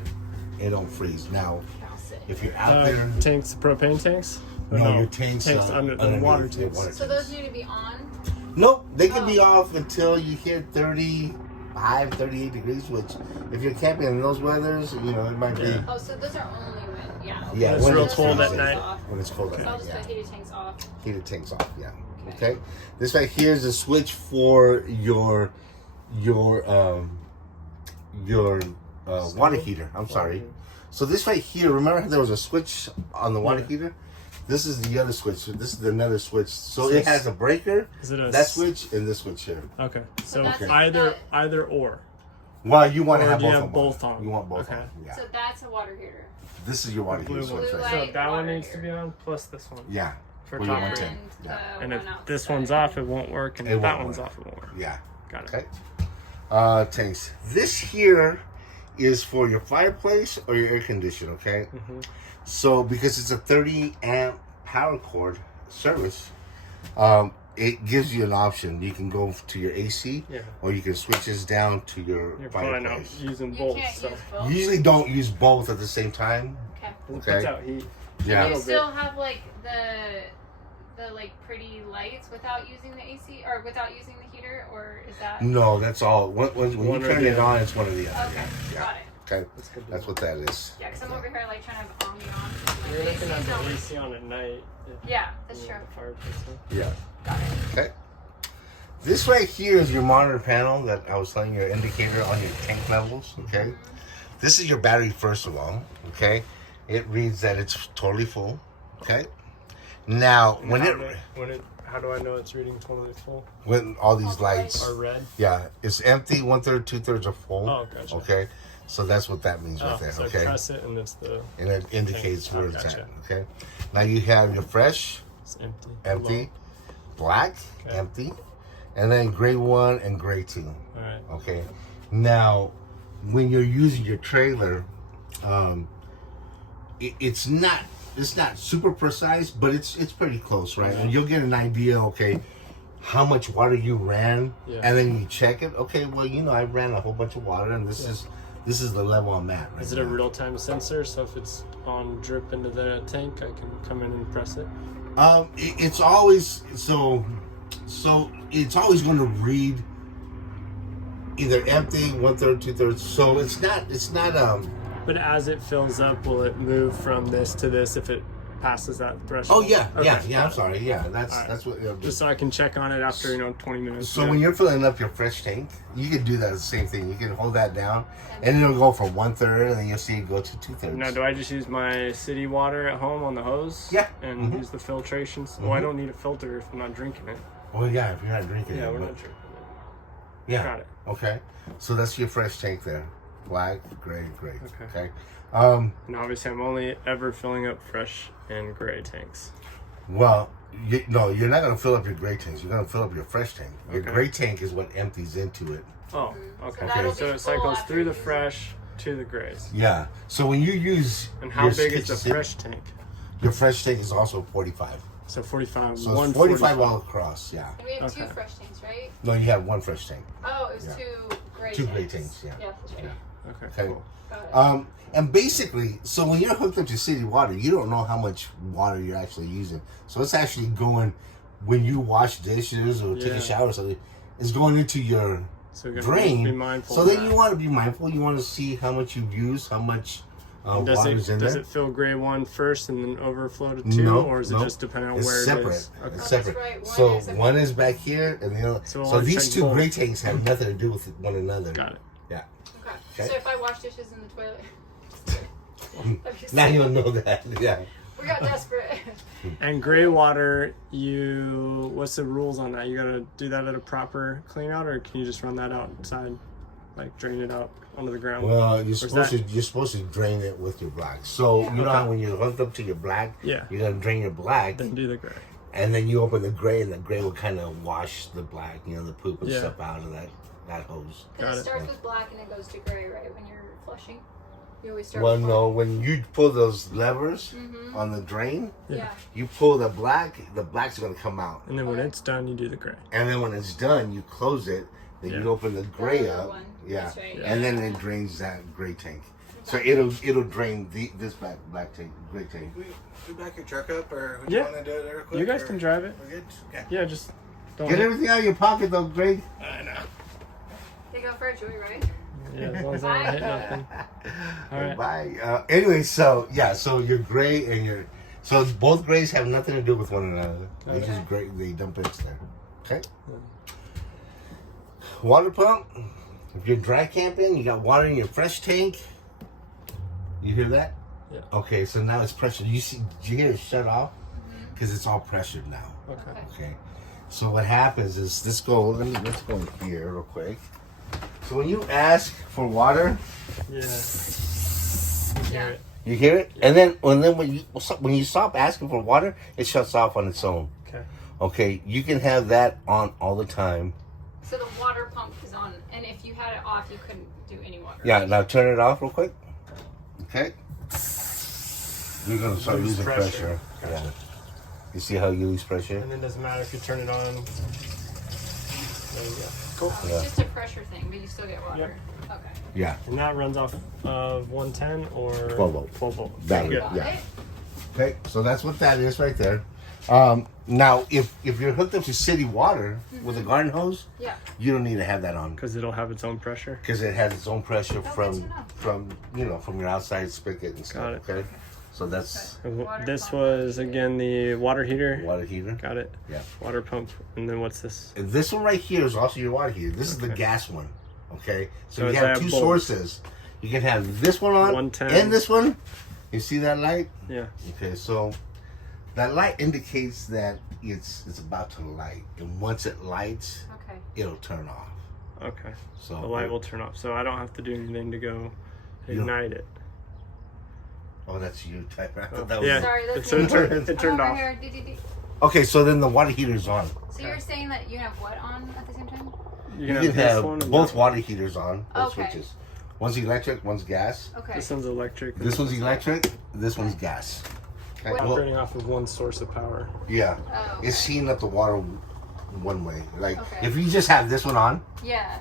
it don't freeze. Now, I'll sit. if you're out there, tanks, propane tanks. Or no, your tanks under the underneath water the tanks. water So tanks. those need to be on. Nope, they can be Oh. off until you hit 35, 38 degrees, which if you're camping in those weathers, you know, it might be, Yeah. Oh, so those are only when yeah, When it's when real it's cold at freezing. night. When it's cold at So I'll night, just yeah. put heated tanks off. Heated tanks off, yeah. Okay. This right here is a switch for your water heater. I'm sorry. So this right here, remember how there was a switch on the water Yeah. heater? This is the other switch. So this is another switch. So So it it's- has a breaker, Is it a that switch, and this switch here. Okay. So that's Okay. either or. Well, you want to Or have do you both have of them both on? You want both Okay. on. Yeah. So that's a water heater. This is your water Blue heater one. switch Blue right So here. light. that one water needs to be heater. on plus this one. Yeah. For Well, you top want rated. to- And yeah. And one if outside. this one's off, it won't work. And It if that won't one's work. off, it won't work. Yeah. Got it. Okay. Tanks. This here is for your fireplace or your air conditioner, okay? Mm-hmm. So because it's a 30 amp power cord service, it gives you an option. You can go to your AC, Yeah. or you can switch this down to your You're probably not fireplace. using You both, can't so use both. You usually don't use both at the same time. Okay. it Okay. puts out heat. Yeah. You little still have like the like pretty lights without using the AC or without using the heater, or is that? No, that's all. When One you or turn the it other. on, it's one or the other. Okay, Yeah. got it. Okay. That's good. That's what that is. Yeah, because I'm over here like trying to have on the on. You're The looking at AC's not the working. AC on at night. Yeah, that's You true. know, the fireplace. Yeah. Got it. Okay. This right here is your monitor panel that I was telling you, your indicator on your tank levels. Okay. This is your battery, first of all. Okay. It reads that it's totally full. Okay. Now, when how do I know it's reading totally full? when all these lights, Or red? yeah, it's empty. 1/3, 2/3 are full. Oh, gotcha. Okay. So that's what that means right Oh, there. so Okay. press it and it's the And it indicates Oh, where it's gotcha. at. Okay. Now you have your fresh, it's empty. empty, black, Okay. empty, and then gray 1 and gray 2. All right. Okay. Now, when you're using your trailer, it's not super precise, but it's pretty close, right? And you'll get an idea. Okay, how much water you ran, Yeah. and then you check it. Okay, well, I ran a whole bunch of water, and this is the level I'm at. Right Is it a now. real-time sensor? So if it's on drip into the tank, I can come in and press it? It's always so it's always going to read either empty, 1/3, 2/3. So it's not But as it fills up, will it move from this to this if it passes that Oh threshold? yeah, Okay, yeah. got I'm it. sorry. Yeah, that's All right. that's what. Just so I can check on it after 20 minutes. So Yeah. when you're filling up your fresh tank, you can do that the same thing. You can hold that down, and it'll go from 1/3, and then you'll see it go to 2/3. Now, do I just use my city water at home on the hose? Yeah. And Mhm. use the filtrations? Well, I don't need a filter if I'm not drinking it. Well, yeah, if you're not drinking Yeah, it. we're but- not drinking it. Yeah. Got it. Okay. So that's your fresh tank there. Black, gray. Okay. Okay. And obviously, I'm only ever filling up fresh and gray tanks. Well, no, you're not gonna fill up your gray tanks. You're gonna fill up your fresh tank. Your Okay. gray tank is what empties into it. Oh, okay. that'll So be it full cycles after through the you use it. fresh, To the grays. Yeah. So when you use And how big is the kitchen fresh tank? Your fresh tank is also 45. So 45. So it's 45 all across. Yeah. And we have Okay. 2 fresh tanks, right? No, you have one fresh tank. Oh, it was Yeah. 2 gray Two tanks. gray tanks, yeah. Yeah, that's right. Yeah. Okay, Okay. cool. Got it. And basically, so when you're hooked up to city water, you don't know how much water you're actually using. So it's actually going when you wash dishes or take Yeah. a shower or something. It's going into your So you're gonna drain. be mindful So of then that. you want to be mindful. You want to see how much you've used, how much water's in Does there. it fill gray 1 first and then overflow to 2? No, or is it no. just depending on It's where separate. it is? Okay. It's Oh, separate. that's right. One So is- one is back here, and the other. So we'll So wanna these check two both. gray tanks have nothing to do with one another. Got it. Yeah. Okay. Okay. So if I wash dishes in the toilet. I'm just Now saying. you'll know that. Yeah. We got desperate. And gray water, what's the rules on that? You gotta do that at a proper clean out, or can you just run that outside, like drain it out onto the ground? Well, you're Or is supposed that- to drain it with your black. So you know how when you're hooked up to your black, Yeah. you're gonna drain your black, Then do the gray. and then you open the gray, and the gray will kind of wash the black, the poop and Yeah. stuff out of that hose. Got Because it. it starts with black and it goes to gray, right? When you're flushing, you always start. Well, with no, when you pull those levers Mm-hmm. on the drain, Yeah. you pull the black's gonna come out, And then when Okay. it's done, you do the gray. and then when it's done, you close it. Then you Yeah. open the gray other up, one. yeah, That's right, and yeah. then it drains that gray tank. So it'll drain this black tank, gray tank. We back your truck up, or would Yeah. you want to do it real quick? You guys or- can drive it. We're good? Okay. Yeah, just don't. Get everything out of your pocket, though, Greg. I know. They go for a joyride. Yeah, as long as I don't hit nothing. All right. Bye. Anyway, so your gray and so both grays have nothing to do with one another. They Okay. just gray. They dump it there. Okay. Water pump. If you're dry camping, you got water in your fresh tank. You hear that? Yeah. Okay, so now it's pressure. Did you hear it shut off? Because it's all pressured now. Okay. Okay. So what happens is let's go in here real quick. So when you ask for water, Yeah. Yeah. It. you hear it, and then when you stop asking for water, it shuts off on its own. Okay. Okay, you can have that on all the time. So the water pump is on, and if you had it off, you couldn't do any water. Yeah, now turn it off real quick. Okay. You're gonna start Lose losing pressure. pressure. Gotcha. Yeah. You see how you lose pressure? And then doesn't matter if you turn it on. There you go. Cool. Oh, Yeah. it's just a pressure thing, but you still get water. Okay. Yeah. And that runs off of 110 or 12 volt. 12 volt. Battery. Good. Got Yeah. it? Okay, so that's what that is right there. Now, if you're hooked up to city water with a garden hose, Yeah. you don't need to have that on Because it'll have its own pressure. because it has its own pressure good from to know. from your outside spigot and stuff. Got it. Okay, so that's Water This pump. was again the water heater. water heater. Got it. Yeah. Water pump. And then what's this? And this one right here is also your water heater. This is the Okay. gas one. Okay, So so you it's have that two both. sources. You can have this one on 110. and this one. You see that light? Yeah. Okay, so that light indicates that it's about to light, and once it lights, Okay. it'll turn off. Okay. So The light will turn off. So I don't have to do anything to go You don't- ignite it. Oh, that's you type. I Oh, thought that was yeah. Sorry, that's So me. it turned, it turned I'm over off. here. Dee. Okay, so then the water heater's on. So you're saying that you have what on at the same time? You can can this have one or both that one. water heaters on, both Okay. switches. One's electric, one's gas. Okay. This one's electric. This one's electric, this one's gas. Okay, What- well, operating off of one source of power. yeah, Oh. it's heating up the water one way. Like Okay. if you just have this one on, Yeah.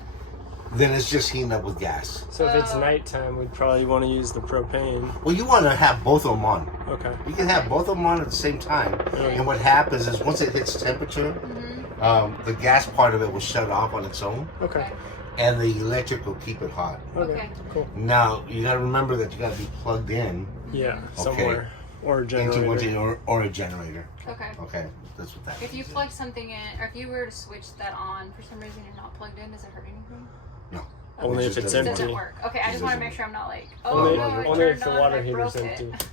then it's just heating up with gas. So if it's Oh. nighttime, we'd probably want to use the propane. Well, you want to have both of them on. Okay. You can have both of them on at the same time. Really? And what happens is once it hits temperature, Mm-hmm. the gas part of it will shut off on its own, Okay. and the electric will keep it hot. Okay. Cool. Now you got to remember that you got to be plugged in Yeah. Somewhere. Or a into generator. one or a generator. Okay. Okay, that's what that If you is. plug something in, or if you were to switch that on for some reason you're not plugged in, does it hurt anything? No. Only It if just it's doesn't It empty. doesn't work. Okay, I It just want to doesn't make work. sure I'm not like, oh Only, no, I only turned if the on water and I heater's broke empty. it.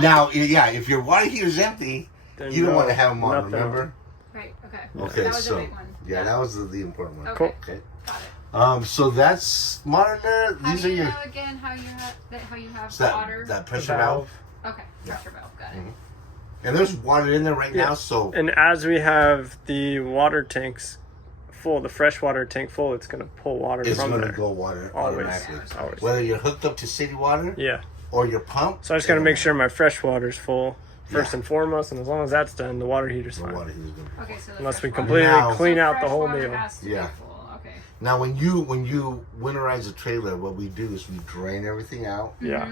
Now, yeah, if your water heater's empty, Then you don't no, want to have them on. nothing. Remember? Right. Okay. Okay, That was so a big one. yeah, that was the important one. Okay. Cool. Okay. Got it. So that's monitor. How These do are you your know again how you have that water? that The pressure valve. Okay. Yeah. Pressure valve. Got it. Mhm. And there's water in there right Yeah. now, so And as we have the water tanks full, the freshwater tank full, it's gonna pull water It's from going to there. go water Always. automatically. Always. Whether you're hooked up to city water Yeah. or your pump. So I just gotta make sure my fresh water's full first Yeah. and foremost, and as long as that's done, the water heater's the fine. water heater's going to Okay, so the Unless we fresh completely Now- clean water- out the whole fresh water deal. has to be Yeah. full. Okay. Now, when you winterize a trailer, what we do is we drain everything out. Yeah.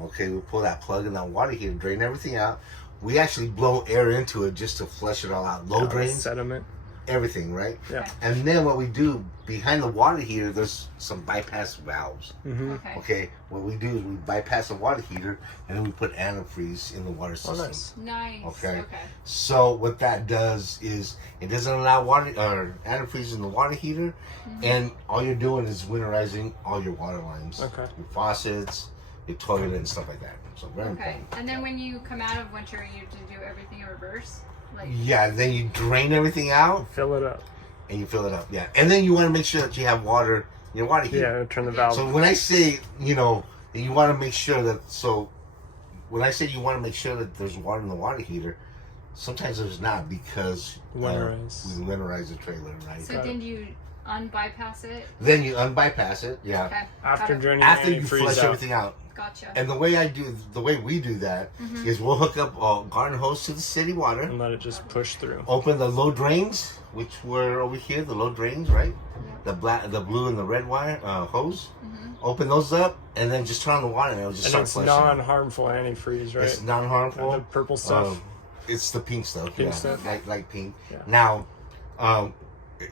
Okay, we pull that plug in that water heater, drain everything out. We actually blow air into it just to flush it all out. Low Yeah, drains, sediment. everything, right? Yeah. And then what we do behind the water heater, there's some bypass valves. Mm-hmm. Okay. Okay, what we do is we bypass the water heater and then we put antifreeze in the water Oh, system. nice. Nice. Okay. Okay. So what that does is it doesn't allow water or antifreeze in the water heater, and all you're doing is winterizing all your water lines, Okay. your faucets, your toilet, and stuff like that. So very Okay. important. And then when you come out of winter, you have to do everything in reverse. Like. Yeah, then you drain everything out Fill it up. and you fill it up. Yeah, and then you want to make sure that you have water in your water heater. Yeah, turn the valve. So when I say that you want to make sure that when I say you want to make sure that there's water in the water heater, sometimes there's not because Winterize. we winterize the trailer, right? So then you unbypass it. Then you unbypass it, yeah. Okay. After Got it. draining After you antifreeze flush out. everything out. Gotcha. And the way we do that is we'll hook up a garden hose to the city water, And let it just push through. open the low drains, which were over here, the low drains, right? The blue and the red wire hose. Open those up, and then just turn on the water, and it'll just And start it's flushing. non-harmful antifreeze, right? It's non-harmful. And the purple stuff. It's the pink stuff. Pink yeah, stuff? Like pink. Yeah. Now,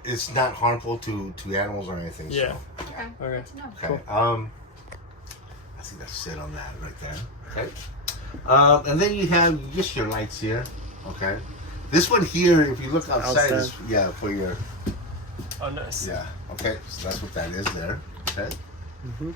it's not harmful to animals or anything. Yeah. So. Okay. Okay. Good to know. Okay. I think that's it on that right there. Okay. And then you have just your lights here. Okay. This one here, if you look outside, is for your Oh, nice. Okay. So that's what that is there. Okay. Mm-hmm.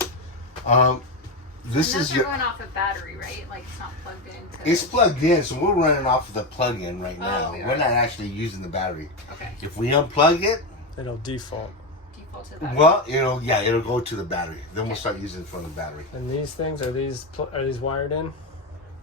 This And is those are your. going off a battery, right? Like it's not plugged into. It's plugged in, so we're running off of the plug-in right now. we We're are. not actually using the battery. Okay. If we unplug it, It'll default. Default to the battery. well, it'll go to the battery. Then we'll start using it from the battery. And these things, are these wired in?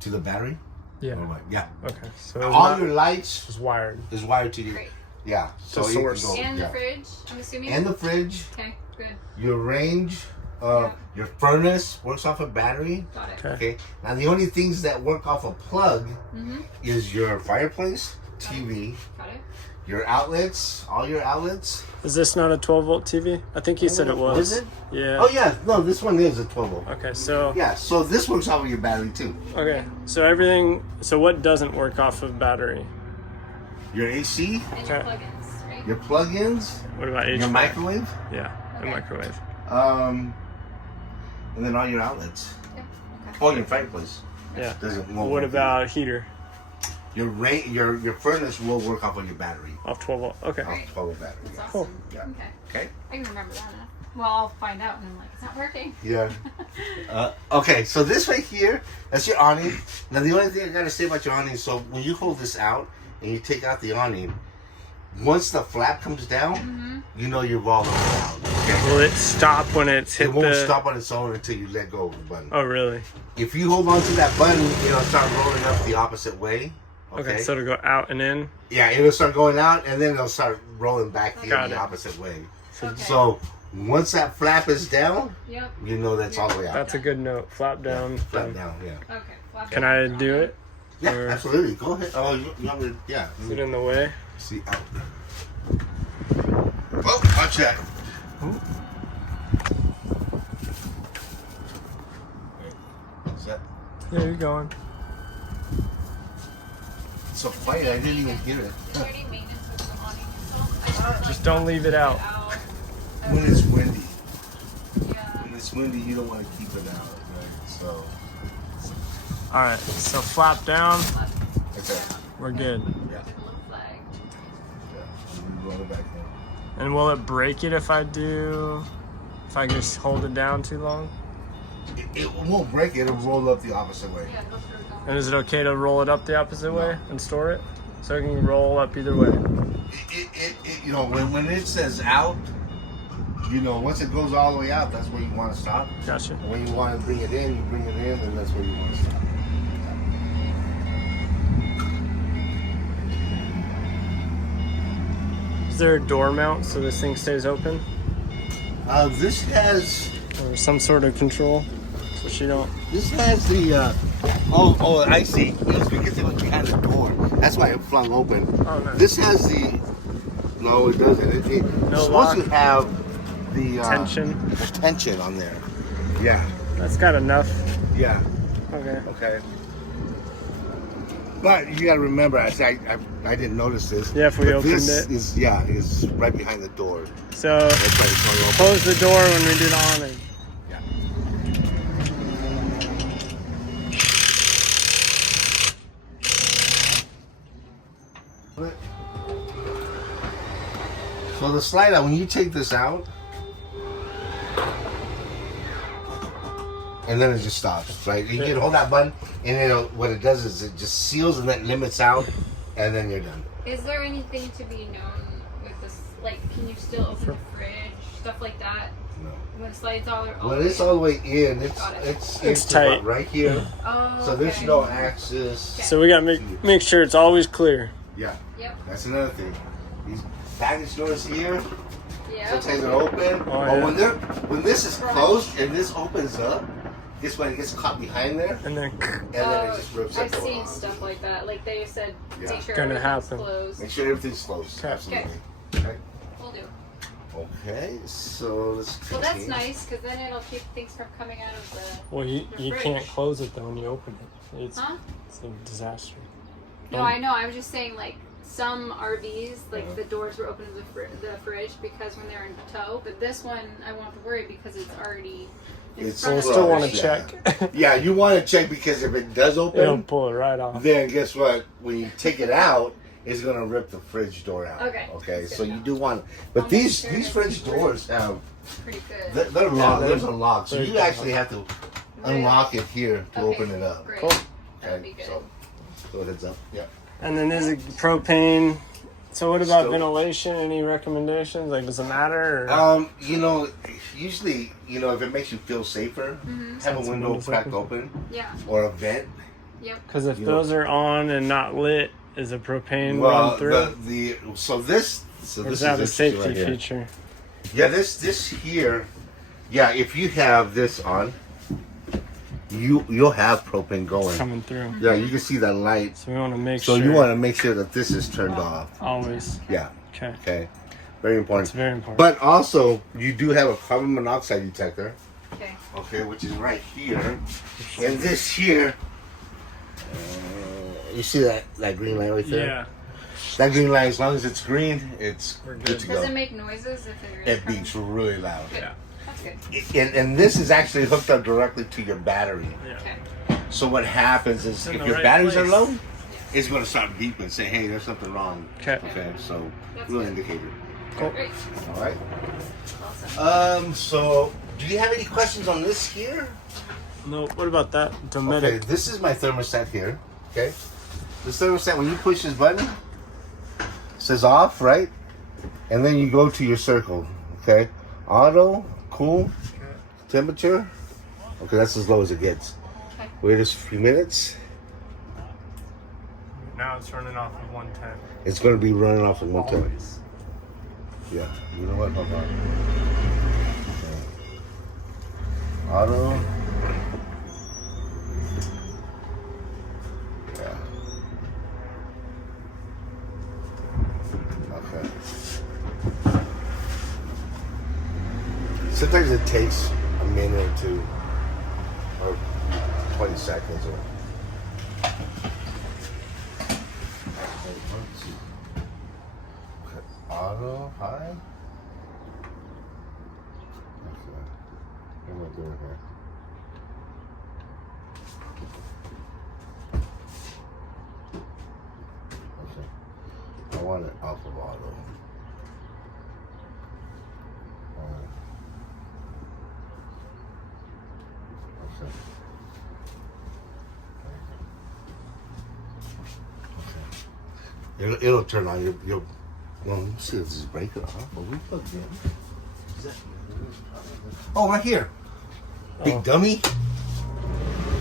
To the battery? Yeah. Or what? Yeah. Okay. So it's All not your lights just wired. is wired to you. Great. Yeah. So it can source. go- And the yeah. fridge, I'm assuming. And the fridge, Okay. Good. your range, Yeah. your furnace works off a battery. Got it. Okay. Okay. Now the only things that work off a plug Mhm. is your fireplace, TV, Got it. your outlets, all your outlets. Is this not a 12-volt TV? I think he said it was. Is it? Yeah. Oh yeah, no, this one is a 12 volt. Okay. So. Yeah, so this works off of your battery too. Okay. So everything. So what doesn't work off of battery? Your AC, And your Okay. plugins, right? your plug-ins, What about HVAC? your microwave, Yeah. The Okay. microwave. and then all your outlets. Yeah. Okay. Oh, your fireplace Yeah. doesn't. What work. about heater? your furnace will work off of your battery, Off 12 volt. Okay. off 12 volt battery. That's Cool. awesome. Yeah. Okay. Okay. I can remember that enough. Well, I'll find out and I'm like, it's not working. Yeah. Okay, so this right here, that's your awning. Now the only thing I gotta say about your awning, so when you hold this out and you take out the awning, once the flap comes down, you know you've all the way out. Okay? Will it stop when it's hit It won't the? stop on its own until you let go of the button. Oh, really? If you hold on to that button, it'll start rolling up the opposite way. Okay. So it'll go out and in. Yeah, it'll start going out and then it'll start rolling back in Got the it. opposite way. Okay. So once that flap is down, Yep. you know that's all the way out. That's a good note. Flap down. Flap done. down, yeah. Okay. Flap Can it. I do it? Yeah, Or- absolutely. Go ahead. Oh, you want me to, yeah. Is it in the way? See, out. Oh, watch that. Is that Yeah, you're going. so quiet? I didn't even hear it. Is there any maintenance with the awning itself? Just don't leave it out. When it's windy. Yeah. When it's windy, you don't want to keep it out, right? So, All right. So flap down. okay. We're good. Yeah. With a little flag. Yeah. We roll it back down. And will it break it if I just hold it down too long? It won't break it. It'll roll up the opposite way. Yeah, go through. Go. And is it okay to roll it up the opposite way and store it? So it can roll up either way. You know, when it says out, you know, once it goes all the way out, that's where you want to stop. Gotcha. And when you want to bring it in, you bring it in, and that's where you want to stop. Is there a door mount so this thing stays open? This has Or some sort of control? So she don't. this has the oh I see. It was because it was behind the door. That's why it flung open. Oh, no. This has the no, it doesn't. It's No supposed lock. to have the Tension. tension on there. Yeah, That's got enough. yeah. Okay. Okay. But you gotta remember, I didn't notice this. Yeah, if we but opened this it. is right behind the door. So That's why it's going open. close the door when we do the awning. So the slider, when you take this out, and then it just stops, right? You can hold that button, and then what it does is it just seals and then limits out, and then you're done. Is there anything to be known with this? Like, can you still open the fridge, stuff like that? No. When the slides all are When it's all the way in, Got it. it's It's about tight. right here. Oh, So there's okay. no access. So we gotta make sure it's always clear. Yeah, Yep. that's another thing. These package doors here, Yeah. sometimes they're open. Oh, Or yeah. when this is closed and this opens up, guess what? It gets caught behind there, And then and then it just rips I've it. seen stuff like that. Like they said, Yeah. make sure Gonna everything's happen. closed. Make sure everything's closed. Okay. Absolutely. Okay. We'll do. Okay. So let's. Well, that's continue. nice because then it'll keep things from coming out of the. well, you The can't fridge. close it though when you open it. It's Huh? a disaster. No, Oh. I know. I was just saying, like some RVs, like the doors were open to the fridge because when they're in tow. But this one, I won't have to worry because it's already. In It's front We'll of the still want fridge. to Yeah. check. Yeah, you want to check because if it does It'll open, pull it right off. then guess what? When you take it out, it's gonna rip the fridge door out. Okay. Okay. That's So good you to do want, but I'll make these sure these it's fridge secure. doors have Pretty good. they're locked. they're- There's a lock, so they're you good. actually have to unlock it here to Okay, open it up. Great. Cool. That would be good. So heads up. Yeah. And then there's a propane. So what about Stove. ventilation? Any recommendations? Like, does it matter? Or? You know, usually, you know, if it makes you feel safer, have a Some window windows cracked open. open Yeah. or a vent. Yep. Because if you those are on and not lit, is a propane Well, run through? so this Or is does that have a interesting safety right here. feature? Yeah, this here, yeah. If you have this on, you'll have propane going. Coming through. Yeah, you can see that light. So we want to make So sure. you want to make sure that this is turned off. Always. Yeah. Okay. Okay. Very important. It's very important. But also, you do have a carbon monoxide detector. Okay. Okay, which is right here. And this here, you see that green line right there? yeah. That green line, as long as it's green, it's We're good good. to Does go. it make noises if it is? It beeps really loud. Good. Yeah. That's good. And this is actually hooked up directly to your battery. Yeah. Okay. So what happens is in if the your right batteries are place. low, it's going to start beeping, say, hey, there's something wrong. Okay. Okay, so That's real good. indicator. Great. All right. Awesome. So do you have any questions on this here? No. What about that? Okay, Dometic. this is my thermostat here. Okay, this thermostat, when you push this button, it says off, right? And then you go to your circle. Okay, auto, cool, temperature. Okay, that's as low as it gets. Okay. Wait just a few minutes. Now it's running off of 110. It's going to be running off at 110. Always. Yeah, you know what? Hold on. Okay. Auto. Yeah. Okay. Sometimes it takes a minute or two, or 20 seconds, or. Auto, hi. Okay. What am I doing here? Okay. I want it off of auto. Okay. Okay. It'll turn on. You'll well, let me see if this is breaker off. But we plugged in. Is that, oh, right here. Big dummy.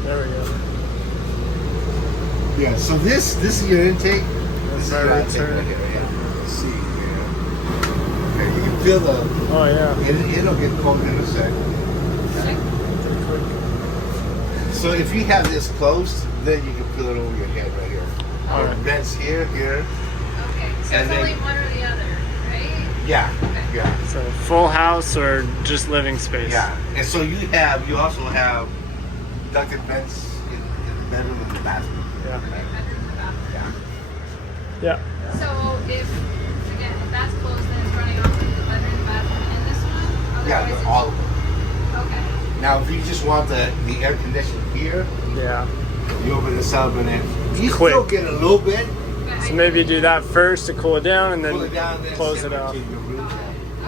There we go. Yeah. So this is your intake. This is Right your on intake turn. right here. Yeah. Let's see here. feel the. Oh yeah. It'll get cold in a sec. So if you have this closed, then you can feel it over your head right here. All right. Vents here. Okay, so And it's only then- one or the other, right? Yeah. Okay. Yeah. So full house or just living space? Yeah. And so you also have ducted vents in the bedroom and the bathroom. Yeah. Okay, bedroom and the bathroom. Yeah. So if that's closed, then it's running off into the bedroom, bathroom, and this one? Yeah, Otherwise all of them. Okay. Now, if you just want the air conditioning here, Yeah. you open this up and then you Quick. still get a little bit. Okay, So maybe do that first to cool it down and Pull then it down, then close send it off. to your room.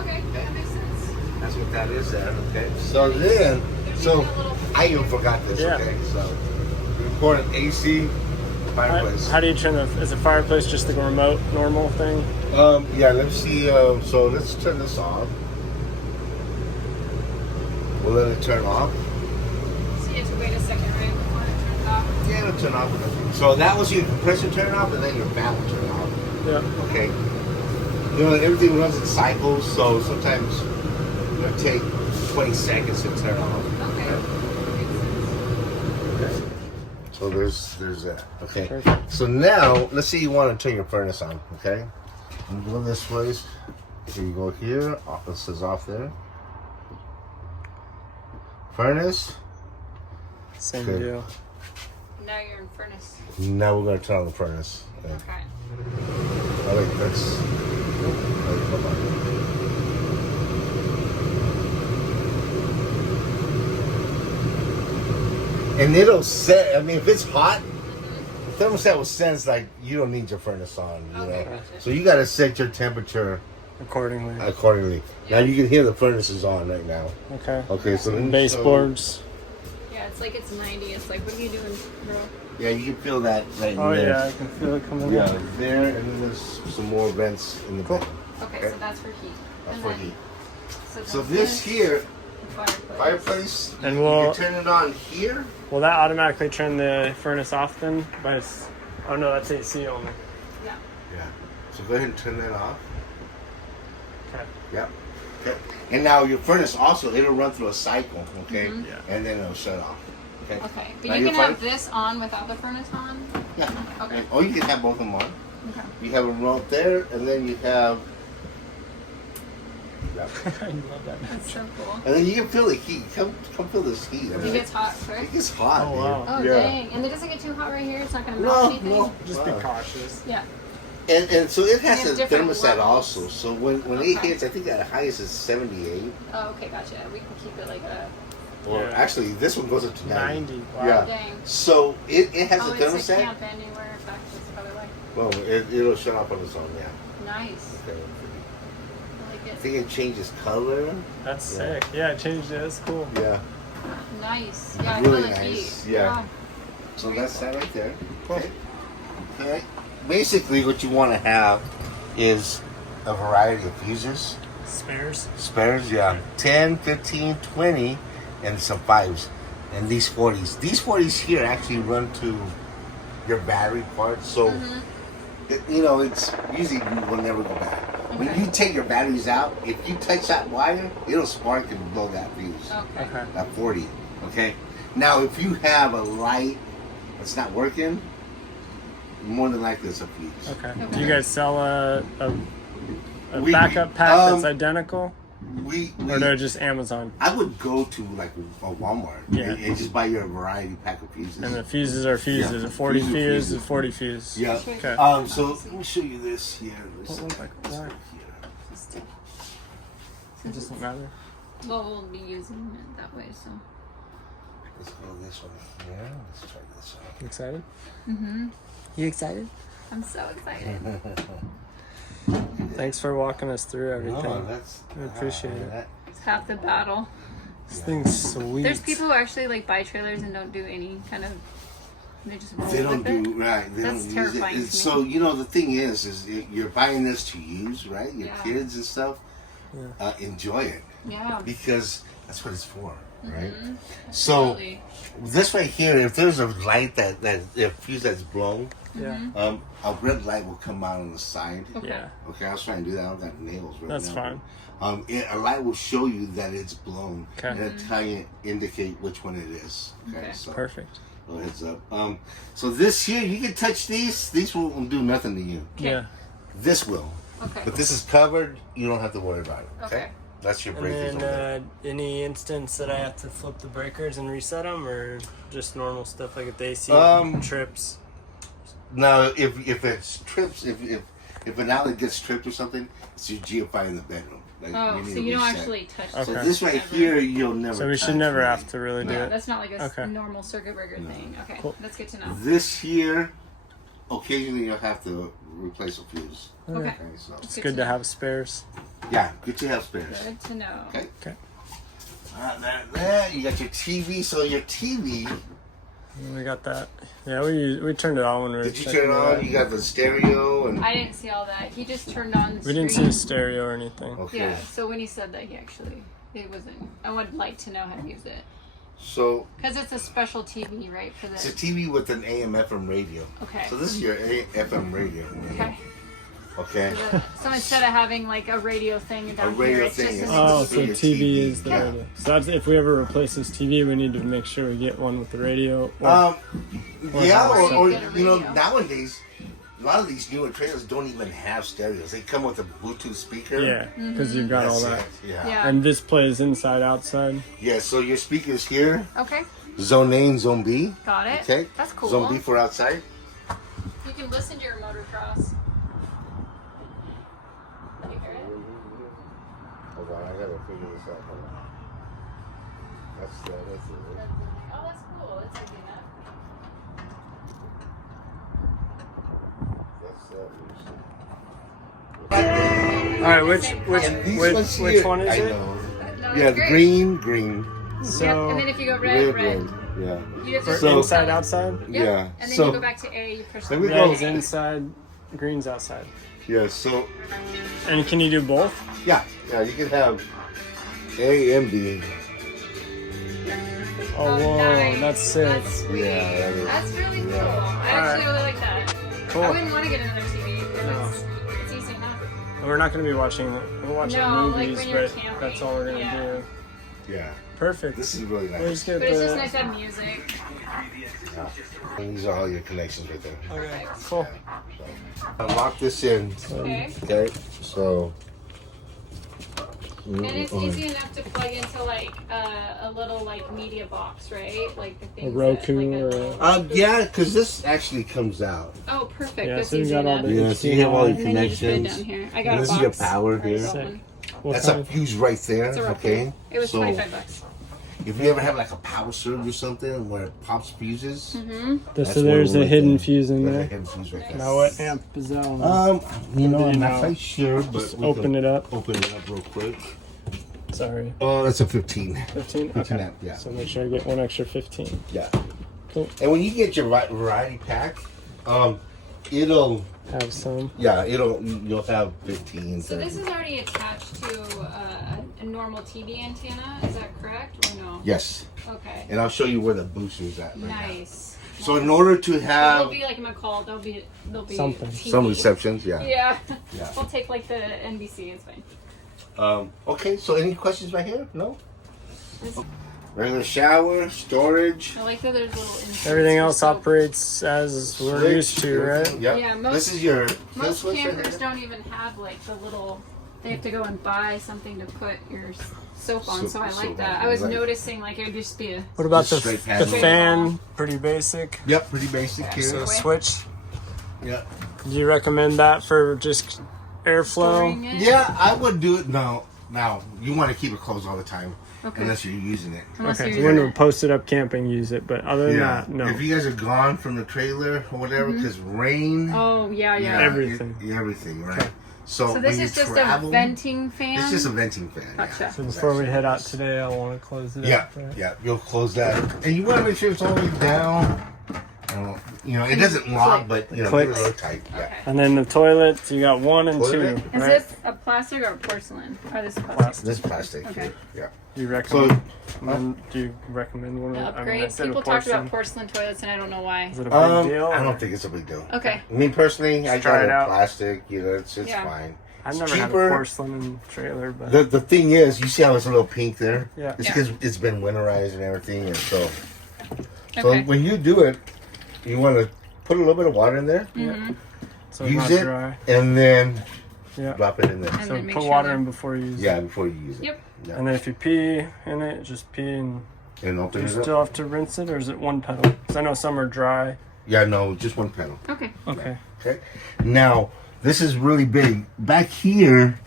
Okay, that makes sense. That's what that is there, okay? So then, I even forgot this, Yeah. okay? So, we important AC fireplace. How do you turn is the fireplace just the remote normal thing? Yeah, let's see. So let's turn this off. We'll let it turn off. So you have to wait a second, right, before it turns off? Yeah, it'll turn off. So that was your compressor turn off, and then your fan will turn off. Yeah. Okay. You know, everything runs in cycles, so sometimes it'll take 20 seconds to turn off. Okay. Makes sense. Okay. So there's that. Okay. Perfect. So now let's say you want to turn your furnace on. Okay. You go this way. So you go here. It says off there. Furnace. Same Okay. deal. Now you're in furnace. Now we're gonna turn on the furnace. Okay. Okay. Oh wait, that's. Wait, hold on. And it'll set. I mean, if it's hot, the thermostat will sense like you don't need your furnace on. You Okay, know, gotcha. so you gotta set your temperature Accordingly. accordingly. Now you can hear the furnace is on right now. Okay. Okay, so then Baseboards. Yeah, it's like it's 90. It's like, what are you doing, bro? Yeah, you can feel that right Oh there. yeah, I can feel it coming Yeah, out. there, and then there's some more vents in the Cool. back. Okay, Okay. so that's for heat. And For then- heat. So So this here, fireplace. fireplace, And you we'll- can turn it on here. Will that automatically turn the furnace off then? Oh no, that's AC only. Yeah. Yeah. So go ahead and turn that off. Okay. Yep. Okay. And now your furnace also, it'll run through a cycle, okay? Mhm. Yeah. And then it'll shut off. Okay. Okay. But Now you your can have fire- this on without the furnace on? Yeah. Okay. Or you can have both of them on. Okay. You have a remote there, and then you have. Yep. I love that. That's so cool. And then you can feel the heat. Come feel this heat. I It mean, gets hot quick. it gets hot. Oh, dude. wow. Oh, Yeah. dang. And it doesn't get too hot right here? It's not going to melt No, anything? no. Just be Wow. cautious. Yeah. And so it has They have a different thermostat levels. also. So when it Okay. hits, I think the highest is 78. Oh, okay, gotcha. We can keep it like that. Or Yeah. actually, this one goes up to 90. 90. Wow. Yeah. Dang. So it has Oh, a it's like thermostat. can't anywhere if that's just other way. Well, it'll shut off on its own. Yeah. Nice. Okay. I like I it. think it changes color. That's Yeah. sick. Yeah, it changed it. That's cool. Yeah. Nice. Yeah, I Really feel the nice, heat. yeah. Wow. So Very that's cool. that right there. Okay. Okay. Basically, what you want to have is a variety of fuses. Spares. Spares, yeah. 10, 15, 20, and some 5s. And these 40s. These 40s here actually run to your battery part. So, Mhm. it's usually will never go back. When Okay. you take your batteries out, if you touch that wire, it'll spark and blow that fuse. Okay. Okay. That 40. Okay? Now, if you have a light that's not working, more than likely it's a fuse. Okay. Okay. Do you guys sell a We- backup pack that's identical? Or they're just Amazon? I would go to like a Walmart Yeah. and just buy your variety pack of fuses. And the fuses are fuses. Yeah. A 40 Fuses are fuse fuses. is 40 fuse. Yeah. Okay. So let me show you this here. What looks like This that? one here. It doesn't matter. Well, we'll be using it that way, so. Let's go this one here. Let's try this one. You excited? Mm-hmm. You excited? I'm so excited. Thanks for walking us through everything. No, that's. I appreciate it. that- It's half the battle. This thing's sweet. There's people who actually like buy trailers and don't do any kind of. They just roll They don't with it. do right. They That's don't use terrifying it. to And me. so the thing is you're buying this to use, right? Your Yeah. kids and stuff Yeah. enjoy it Yeah. because that's what it's for, right? Mhm. So Absolutely. this right here, if there's a light that a fuse that's blown, Yeah. A red light will come out on the side. Okay. Yeah. Okay, I was trying to do that. I don't got nails right That's now. fine. A light will show you that it's blown. Okay. And it'll tell you, indicate which one it is. Okay, Okay. so Perfect. little heads up. So this here, you can touch these. These won't do nothing to you. Okay. Yeah. This will. Okay. But this is covered. You don't have to worry about it. Okay. Okay. That's your And breakers over there. then any instance that I have to flip the breakers and reset them, or just normal stuff like if they see trips. Now, if it's trips, if an outlet gets tripped or something, it's your GFI in the bedroom. Like, Oh, need so to you don't reset. actually touch Okay. So this this right ever. here, you'll never. So we should touch, never right? have to really do Yeah, it. that's not like a Okay. normal circuit breaker thing. Okay, Cool. that's good to know. This here, occasionally you'll have to replace a fuse. Okay, So It's good to have spares. yeah, good to have spares. good to know. Okay. Okay. There, you got your TV. So your TV, We got that. Yeah, we turned it on when we were did you checking turn it on? You got the stereo and I didn't see all that. He just turned on the We didn't see screen. a stereo or anything. okay. Yeah, so when he said that, he actually, it wasn't. I would like to know how to use it. So Because it's a special TV, right? For it's a the. TV with an AM/FM radio. Okay. So this is your FM radio. Okay. Okay. So instead of having like a radio thing down here, radio it's thing just is- an Oh, for so your TV TV. is the Yeah. radio. So that's, if we ever replace this TV, we need to make sure we get one with the radio. Or, Yeah, Or or you get a you know, radio. nowadays, a lot of these newer trailers don't even have stereos. They come with a Bluetooth speaker. yeah, because you've got all That's that. it. Yeah. Yeah. And this plays inside, outside. Yeah, so your speakers here, Okay, Zone A and Zone B. got it. Okay. That's cool. Zone B for outside. You can listen to your motocross. Can you hear it? Hold on, I gotta figure this out. Hold on. That's it. Oh, that's cool. That's easy enough. That's All right, which And these ones which here, one is I it? know. No, Yeah, that's great. green. So Yep, and then if you go red, red. Yeah. You have for to So- inside, outside. Yep. Yeah. And then So- you go back to A, you push There the we red. go. Red's inside, green's outside. Yeah, so, And can you do both? yeah, you can have A and B. Oh, Oh, whoa, nice. that's sick. That's sweet. Yeah, that is- That's really cool. yeah. I actually really like that. I Cool. wouldn't want to get another TV. But No. it's easy enough. We're not going to be watching. We're watching No, like movies, when you're but camping, that's all we're going to yeah. do. Yeah. Perfect. This is really We'll nice. just get But it's just the- nice to have music. And these are all your connections right there. Okay, cool. Lock this in. Okay. Okay, so. And it's easy enough to plug into like a little like media box, right? Like the things Roku that, like or- little- Yeah, because this actually comes out. Oh, perfect. Yeah, That's so you easy got all enough. the- Yeah, so you have all your And then you just put it connections. down here. I got And a this box. is your power I got here. one. What That's kind a of- fuse right there. It's a Roku. Okay. It was So $25. if you ever have like a power surge or something where it pops fuses, Mm-hmm. that's So one there's a right hidden there. fuse in There's a there. hidden fuse right there. Now what amp is that on? You know, Do I'm you not know? quite sure, but Just we open can it up. Open it up real quick. Sorry. Oh, that's a 15. 15? 15 Okay. amp, yeah. So make sure I get one extra 15. Yeah. Cool. And when you get your variety pack, it'll Have some. you'll have 15. So this 30. is already attached to a normal TV antenna. Is that correct or no? Yes. Okay. And I'll show you where the booster's at right now. Nice. So in order to There'll have be like McCall. There'll be Something. TV. some receptions, yeah. Yeah. Yeah. We'll take like the NBC. It's fine. Okay, so any questions right here? No? Regular shower, storage. I like that there's little. inserts Everything for else soap. operates as we're switch, used to, right? Yep. Yeah, most- This is your Most switch right campers here. don't even have like the little. They have to go and buy something to put your soap on. So I Soap like that. on, I was right. noticing like it would just be a. What about Just the, straight the panel. fan? Pretty basic. Yep, pretty basic here. So Quick. switch. Yep. Do you recommend that for just airflow? Storing it. Yeah, I would do it. No, now you want to keep it closed all the time, Okay. unless you're using it. Unless Okay, you're when using we're posted up camping, use it. But other than that, no. If you guys are gone from the trailer or whatever, because rain, Oh yeah, yeah. Everything. everything, right? So, So this when is you just travel, a venting fan. It's just a venting fan. Gotcha. So before we head out today, I want to close it Yeah, up. Right? yeah. You'll close that, and you want to make sure it's all the way down You know, it doesn't lock, but you know, Clicks. it's real tight. Yeah. Okay. And then the toilets, you got 1 and 2, Toilet? Is right? this a plastic or a porcelain? Or this plastic? Plastic. This plastic. Okay. Here. Yeah. Do you So, recommend? Do you recommend one? The of them? I mean, I upgrade. said a People talked about porcelain. porcelain toilets, and I don't know why. Is it a big deal? I or- don't think it's a big deal. Okay. Me personally, I try got it a out. plastic. You know, it's Yeah. fine. I've It's never had a cheaper. porcelain trailer, but The thing is, you see how it's a little pink there? Yeah. It's Yeah. because it's been winterized and everything, and so Okay. when you do it, you want to put a little bit of water in there, Mm-hmm. so it's use not it, dry. and then Yeah. drop it in there. And So then make put sure water that- in before you use Yeah, it. before you use it. Yep. Yeah. And then if you pee in it, just pee and And open you it up. still have to rinse it, or is it one pedal? Because I know some are dry. Yeah, no, just one panel. Okay. Okay. Okay. Now, this is really big. Back here,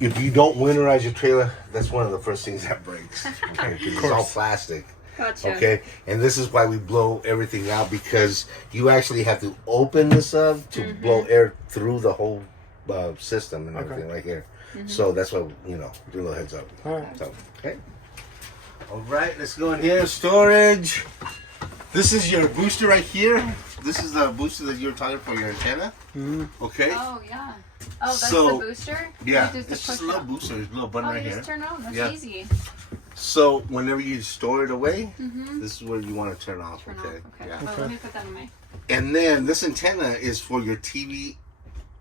if you don't winterize your trailer, that's one of the first things that breaks. Okay, 'cause it's all course. plastic. Gotcha. Okay, and this is why we blow everything out, because you actually have to open this up to blow air through the whole system and Okay. everything right here. So that's why, you know, do a little heads up. All right. So, okay. All right, let's go in here. Storage. This is your booster right here. This is the booster that you're talking for your antenna. Okay. Oh yeah. Oh, that's So, the booster. Yeah, You it's just just push a little it. booster. There's a little button Oh, right you here. just turn on. That's Yeah. easy. So whenever you store it away, Mm-hmm. this is where you want to turn off. Turn Okay. off. Okay. Yeah. Well, let me put that on my. And then this antenna is for your TV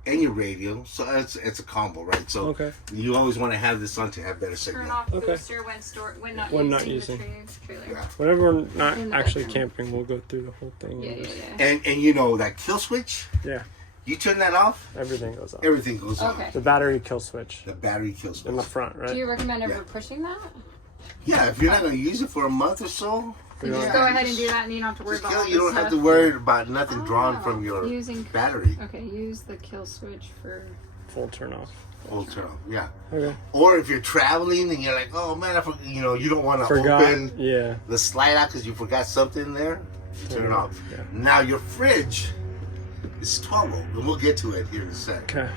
and your radio. So it's a combo, right? So Okay. you always want to have this on to have better Turn signal. off Okay. booster when not When using not the using. trailer. Yeah. Whenever we're not In the actually bedroom. camping, we'll go through the whole thing. Yeah, and yeah, just- yeah. And you know that kill switch, Yeah. you turn that off, Everything goes off. everything goes Okay. off. The battery kill switch The battery kill switch. in the front, right? Do you recommend ever Yeah. pushing that? Yeah, if you're not gonna use it for a month or so, So just yeah, go ahead and do that, and you don't have to worry just about kill all it. You this don't have to stuff. worry about nothing drawn Oh, from your using. battery. Okay, use the kill switch for. Full turn off. Full turn off. Yeah. Okay. Or if you're traveling and you're like, oh man, you know, you don't want to Forgot. open Yeah. the slide out because you forgot something there, turn it off. Yeah. Now your fridge is 12 volt, and we'll get to it here in a sec. Okay.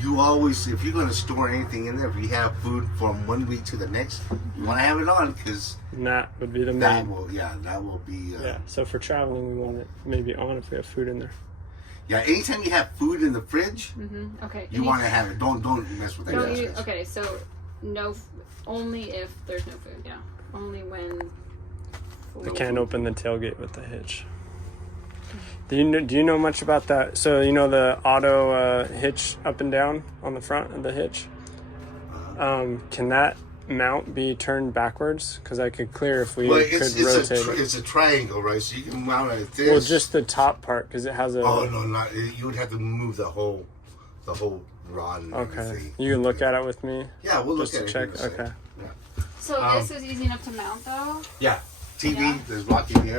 You always, if you're going to store anything in there, if you have food from one week to the next, you want to have it on because And that would be the that main. will, that will be, Yeah. So for traveling, we want it maybe on if we have food in there. yeah. Anytime you have food in the fridge, Mm-hmm. Okay. you want to have it. Don't mess with that. Don't gas you, fridge. okay, so only if there's no food. Yeah. Only when. We can't open the tailgate with the hitch. Do you know much about that? So you know the auto hitch up and down on the front of the hitch. Can that mount be turned backwards? Because I could clear if we Well, could rotate it. it's a triangle, right? So you can mount it like this. Well, just the top part because it has a. Oh no, not you would have to move the whole rod and Okay. everything. You can look at it with me Yeah, we'll just look to at it. check. in a sec. Okay. So this is easy enough to mount, though. Yeah. TV, Yeah. there's blocking here.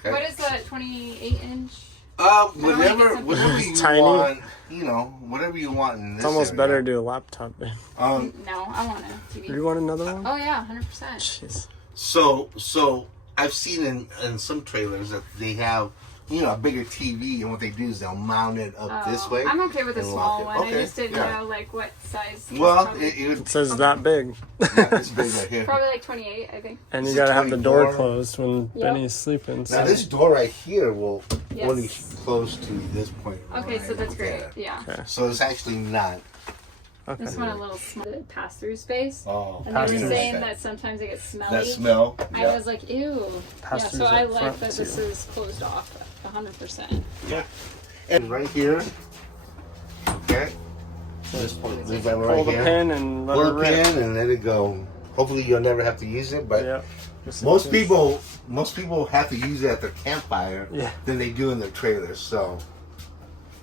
Okay. What is that? 28-inch. Whatever you Tiny. want, you know, whatever you want in this It's almost area. better to do a laptop. Then. No, I want a TV. Do you want another one? Oh yeah, 100%. Jeez. So I've seen in some trailers that they have, you know, a bigger TV, and what they do is they'll mount it up this way. I'm okay with a and small lock it. one. Okay, I just didn't yeah. know like what size. Well, probably, It says that big, it's big right here. probably like 28, I think. and Is you it gotta have the door 24? closed when Yep. Benny's sleeping. Now So. this door right here will Yes. only close to this point. Okay, so right that's great. there. Yeah. Okay. So it's actually not. Okay. This one a little small pass-through space. Oh, And they were Pass-through. saying that sometimes it gets smelly. that smell. I Yeah. was like, ew. Pass Yeah, throughs so I up like front, that this too. is closed off 100%. And right here, okay, this leave that Pull right the here. pin and let Pull it the rip. pin and let it go. Hopefully you'll never have to use it, but Yeah. Just most in case. people have to use it at their campfire Yeah. than they do in their trailers. So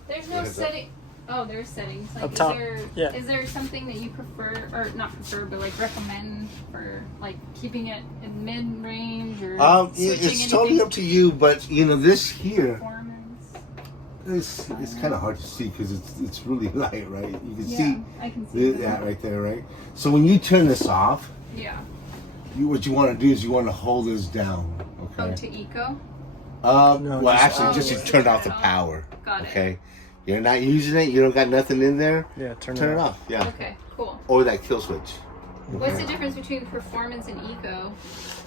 There's no Heads up. setting. Oh, there's settings. Like, Up top. Yeah. Is there something that you prefer, or not prefer, but like recommend for like keeping it in mid-range or switching it's totally up to you. But you know this here, performance? it's kind of hard to see because it's really light, right? You can Yeah, see I can see that right there, right? So when you turn this off, Yeah. what you want to do is you want to hold this down. Oh, Okay. to eco. No, Well, just actually, off. just Oh, to turn off the turn it off. power. Got it. Okay. You're not using it. You don't got nothing in there. Yeah, turn Turn it off. Yeah. Okay, cool. Or that kill switch. What's the difference between performance and eco?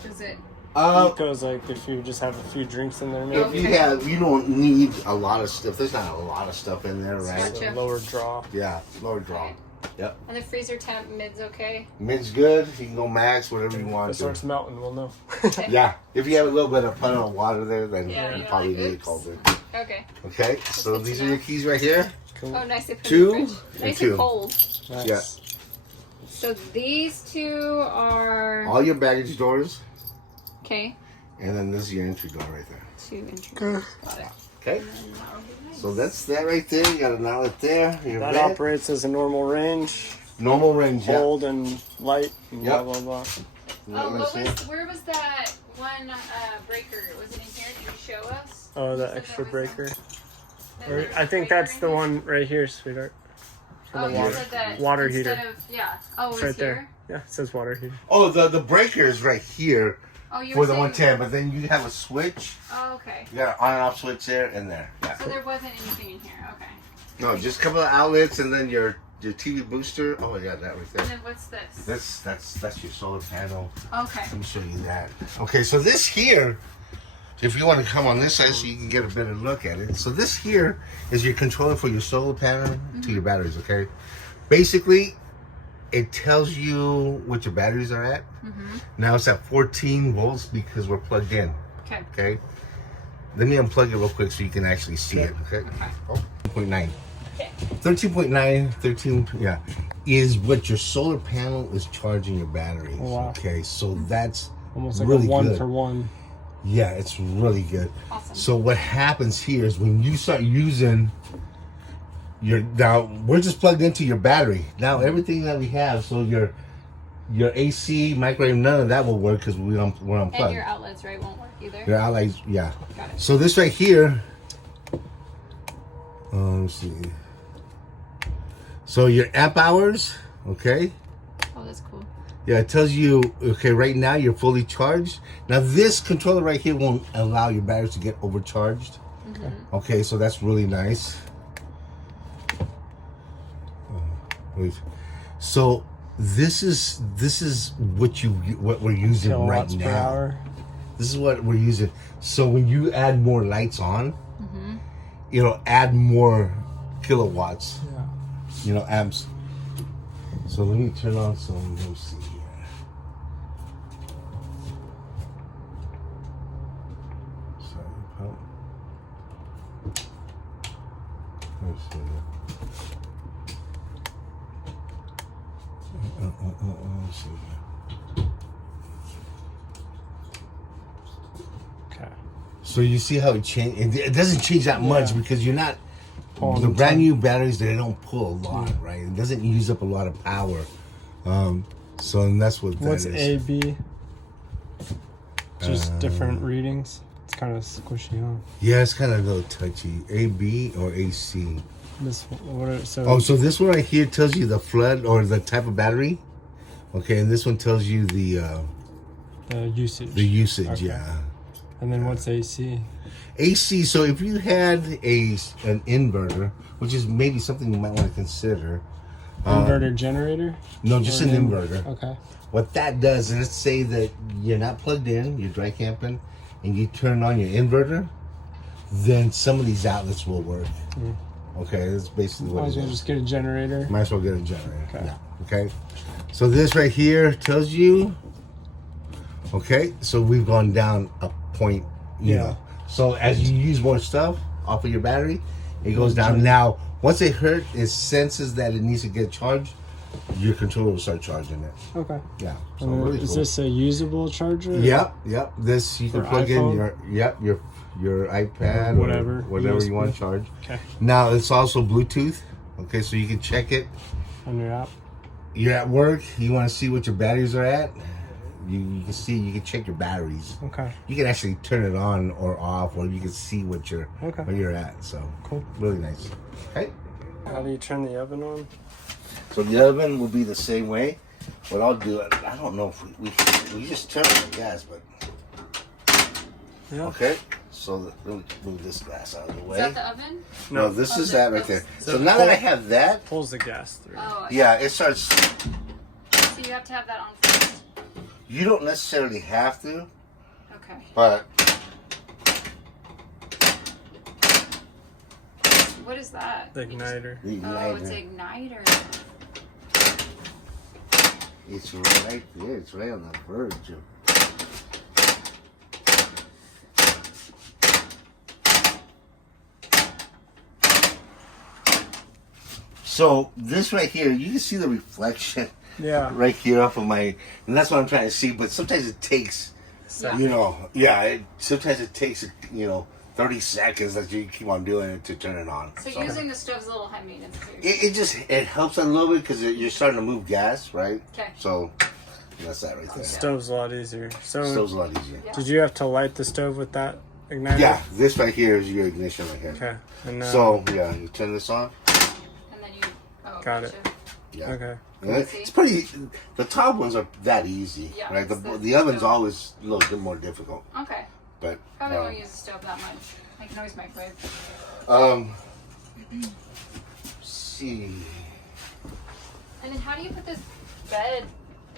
Does it Goes like if you just have a few drinks in there, maybe. If you don't need a lot of stuff. There's not a lot of stuff in there, right? So lower draw. Yeah, lower draw. Okay. Yep. And the freezer temp mid's okay. Mid's good. You can go max, whatever you If want it to. starts melting, we'll know. Yeah. If you have a little bit of puddle of water there, then Yeah, you you're probably like, need a oops. culvert. Okay. Okay. So good these to are your know. keys right here. Cool. Oh, nice. They put Two it in the fridge. and Nice two. and cold. Nice. Yeah. So these two are All your baggage doors, okay. and then this is your entry door right there. 2 inches. Got it. Okay. And then that would be nice. So that's that right there. You got an outlet there. Your That vent. operates as a normal range, Normal range. Yeah. hold and light, and Yep. blah blah blah. Where was that one breaker? Was it in here? Did you show us? Oh, You the said extra that was breaker. that Or, there was I a think breaker that's in the here? one right here, sweetheart. For Oh, the you water, said that water instead heater. Of, yeah. Oh, It's it's right here. there. Yeah, it says water heater. Oh, the breaker is right here Oh, you for were the saying- 110, but then you have a switch. Oh, okay. You got an on and off switch there and there. Yeah. So there wasn't anything in here. Okay. No, just a couple of outlets and then your TV booster. Oh yeah, that right And there. then what's this? That's your solar panel. Okay. Let me show you that. Okay, so this here, if you want to come on this side so you can get a better look at it. So this here is your controller for your solar panel to your batteries, okay? Basically, it tells you what your batteries are at. Now it's at 14 volts because we're plugged in, Okay. okay? Let me unplug it real quick so you can actually see it, okay? Okay. 13.9. Okay. 13.9, yeah, is what your solar panel is charging your batteries. Oh, wow. Okay, so that's Almost like really a one good. for one. Yeah, it's really good. Awesome. So what happens here is when you start using now we're just plugged into your battery. Now everything that we have, so your AC, microwave, none of that will work because we're unplugged. And your outlets, right, won't work either. Your outlets, yeah. Got it. So this right here, let me see. So your amp hours, okay? Oh, that's cool. Yeah, it tells you, okay, right now you're fully charged. Now this controller right here won't allow your batteries to get overcharged. Okay, so that's really nice. Wait. So this is what we're using right Kilowatts per now. hour. This is what we're using. So when you add more lights on, it'll add more kilowatts. Yeah. Amps. So let me turn on some. Let me see here. Sorry, pump. Let me see here. Let me see here. Okay. So you see how it changed? It doesn't change that much Yeah. because you're not. Pulling The the brand ton. new batteries, they don't pull a lot, right? It doesn't use up a lot of power. So and that's what What's that A is. B? Just different readings. It's kind of squishy, huh? Yeah, it's kind of a little touchy. AB or AC. This what? So Oh, so this one right here tells you the flood or the type of battery. Okay, and this one tells you the usage. usage. Okay. Yeah. And then what's AC? AC. So if you had an inverter, which is maybe something you might want to consider. Inverter generator? No, just Or an an inverter. Okay. What that does is, let's say that you're not plugged in, you're dry camping, and you turn on your inverter, then some of these outlets will work. Okay, that's basically Might what as it well is. just get a generator. Might as well get a generator. Okay. Yeah. Okay. So this right here tells you. Okay, so we've gone down a point. You Yeah. know. So as you use more stuff off of your battery, it goes down. Now, once it senses that it needs to get charged, your controller will start charging it. Okay. Yeah. So And then really is cool. this a usable charger? Yep. This you can For plug iPhone? in your iPad Whatever, or whatever you want USB. to charge. Okay. Now it's also Bluetooth. Okay, so you can check it. On your app. You're at work. You want to see what your batteries are at. You can see. You can check your batteries. Okay. You can actually turn it on or off, or you can see what you're Okay. where you're at. So Cool. really nice. Okay. How do you turn the oven on? So the oven will be the same way. What I'll do, I don't know if we just turn it, I guess, but Yeah. okay. So let me move this glass out of the way. Is that the oven? No, this is that right there. So So now that I have that, Pulls the gas through. Oh, yeah, it starts. So you have to have that on first. You don't necessarily have to, Okay. But What is that? The igniter. the Oh, it's igniter, an igniter. it's right there. It's right on the verge of. So this right here, you can see the reflection Yeah. right here off of my, and that's what I'm trying to see. But sometimes it takes, Yeah. you know, sometimes it takes, 30 seconds that you keep on doing it to turn it on. So using the stove's a little high maintenance too. It helps a little bit because you're starting to move gas, right? Okay. So that's that right there. Stove's a lot easier. So, Stove's a lot easier. Yeah. did you have to light the stove with that igniter? Yeah, this right here is your ignition right here. Okay. And So yeah, you turn this on. And then you. Oh, Got it. gotcha. Yeah. Okay. And it's pretty. The top ones are that easy, Yeah, right? it's The oven's always a little bit more difficult, Okay. but Probably won't use the stove that much. I can always microwave. see. And then how do you put this bed?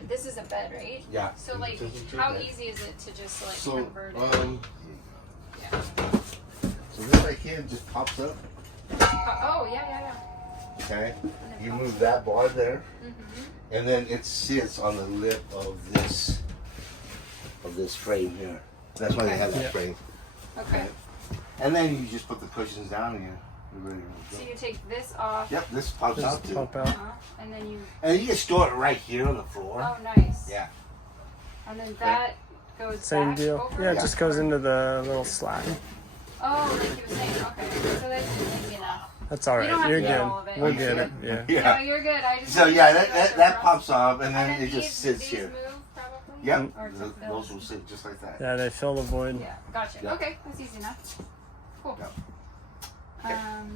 This is a bed, right? Yeah. So like, This is your how bed. easy is it to just like So convert it? Yeah. so this right here just pops up. Oh yeah. Okay. And then You pops move that bar there, Mm-hmm. and then it sits on the lip of this frame here. That's why they have that Yeah. frame. Okay. And then you just put the cushions down and you're ready to So go. you take this off. Yep, this pops out Just too. pop out. And then you. And you can store it right here on the floor. Oh, nice. Yeah. And then that goes Same back deal. over? Yeah, it just goes into the little slide. Oh, like you were saying. Okay. So that's easy enough. That's all You don't right. have You're to good. get all of it. We'll You get should. it. Yeah. Yeah. No, you're good. I just. So yeah, that pops up and And then then it just sits these here. move probably. Yeah, Or th- something those else. will sit just like that. Yeah, they fill the void. Yeah. Gotcha. Yeah. Okay, that's easy enough. Cool. Yeah.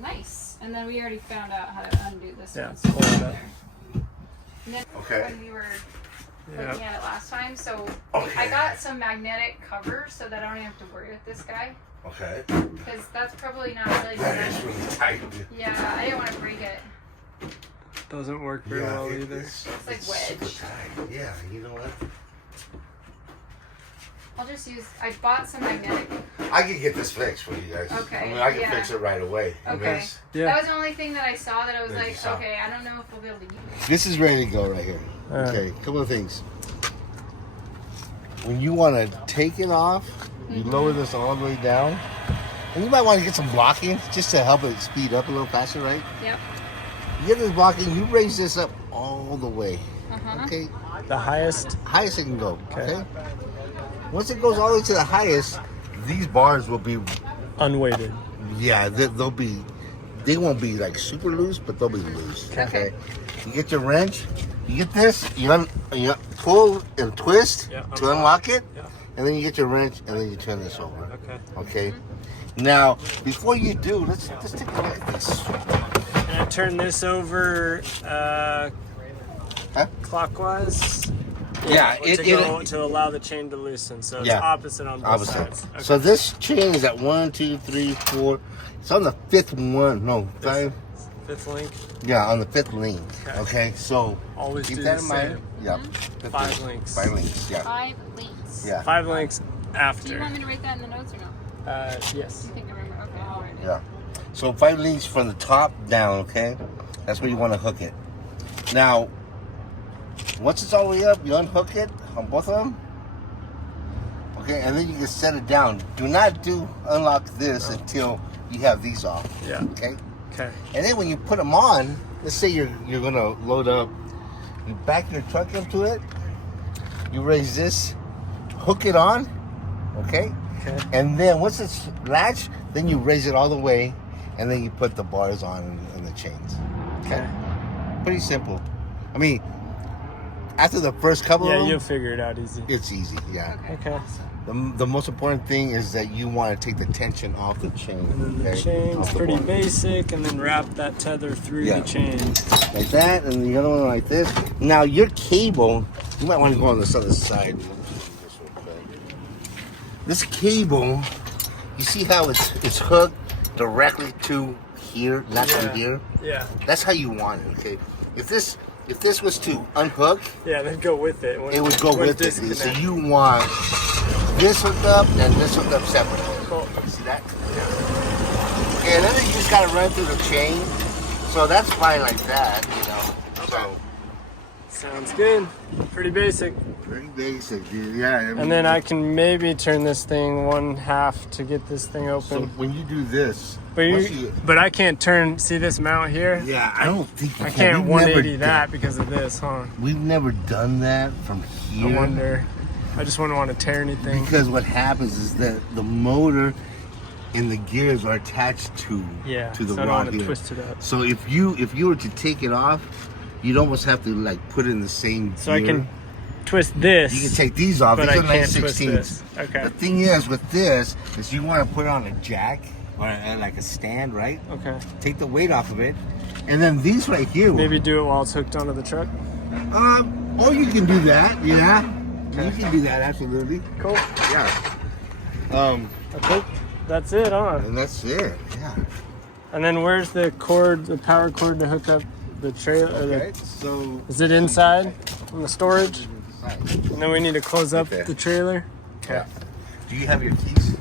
Nice. And then we already found out how to undo this Yeah, one. So pull it it's up. there. And then Okay. when we were Yeah. looking at it last time, so Okay. I got some magnetic covers so that I don't have to worry with this guy. Okay. Because that's probably not really That is designed. really tight. Yeah, I didn't want to break it. Doesn't work very well either. It's like super wedge. tight. Yeah, you know what? I'll just use. I bought some magnetic. I can get this fixed for you guys. Okay, I mean, I can yeah. fix it right away. Okay. Yeah. That was the only thing that I saw that I was That you like, saw. okay, I don't know if we'll be able to use it. This is ready to go right here. Okay, couple of things. When you want to take it off, you lower this all the way down. And you might want to get some blocking just to help it speed up a little faster, right? Yep. You get this blocking, you raise this up all the way. Uh-huh. Okay? The highest. Highest it can go. Okay. Okay? Once it goes all the way to the highest, these bars will be, Unweighted. yeah, they won't be like super loose, but they'll be loose. Okay. You get your wrench, you get this, you pull and twist Yeah, to unlock it, Yeah. and then you get your wrench, and then you turn this over. Okay. Okay? Now, before you do, let's take a look at this. And I turn this over clockwise. Yeah, to allow the chain to loosen. So it's Yeah. opposite on both sides. Okay. So this chain is at 1, 2, 3, 4. It's on the fifth one. No, 5. Fifth link. Yeah, on the fifth link. Okay. Okay, so Always keep do that the in mind. same. Yeah. Fifth 5 link. links. 5 links. Yeah. 5 links. Yeah. 5 links Do you after. want me to write that in the notes or no? Yes. You think I remember? Okay, I'll write it. Yeah. So 5 links from the top down. Okay, that's where you want to hook it. Now, once it's all the way up, you unhook it on both of them. Okay, and then you can set it down. Do not unlock this until you have these off. Yeah. Okay. Okay. And then when you put them on, let's say you're gonna load up, you back your truck into it, you raise this, hook it on, okay? Okay. And then once it's latched, then you raise it all the way, and then you put the bars on and the chains. Okay. Pretty simple. I mean, after the first couple Yeah, of them, you'll figure it out easy. it's easy, yeah. Okay. Okay. The most important thing is that you want to take the tension off the chain. And then the okay? chain's Off the pretty bar. basic, and then wrap that tether through Yeah. the chain. Like that, and the other one like this. Now your cable, you might want to go on this other side. This cable, you see how it's hooked directly to here, not Yeah. to here. Yeah. That's how you want it. Okay. If this was to unhook, Yeah, then go with it. it would go with it. So you want this hooked up and this hooked up separately. Cool. See that? Yeah. Okay, and then you just gotta run through the chain. So that's fine like that, you know. So Sounds good. Pretty basic. pretty basic, dude. Yeah. I mean, And then I can maybe turn this thing 1/2 to get this thing So open. when you do this, But once you- but I can't turn. See this mount here? yeah, I don't think you I can. can't We've 180 never that because of this, huh? We've never done that from here. I wonder. I just wouldn't want to tear anything. Because what happens is that the motor and the gears are attached to Yeah. to the so I don't rod want to here. twist it up. So if you were to take it off, you'd almost have to like put it in the same So I gear. can twist this. You can take these off. but These I are can't twist 9/16s. this. Okay. The thing is with this is you want to put it on a jack or like a stand, right? Okay. Take the weight off of it, and then these right here. Maybe do it while it's hooked onto the truck. Or you can do that. Yeah. You can do that absolutely. Cool. Yeah. I think that's it, huh? And that's it. Yeah. And then where's the cord, the power cord to hook up the trailer? Okay. So. Is it inside in the storage? And then we need to close up Okay. the trailer. Yeah. Do you have your keys?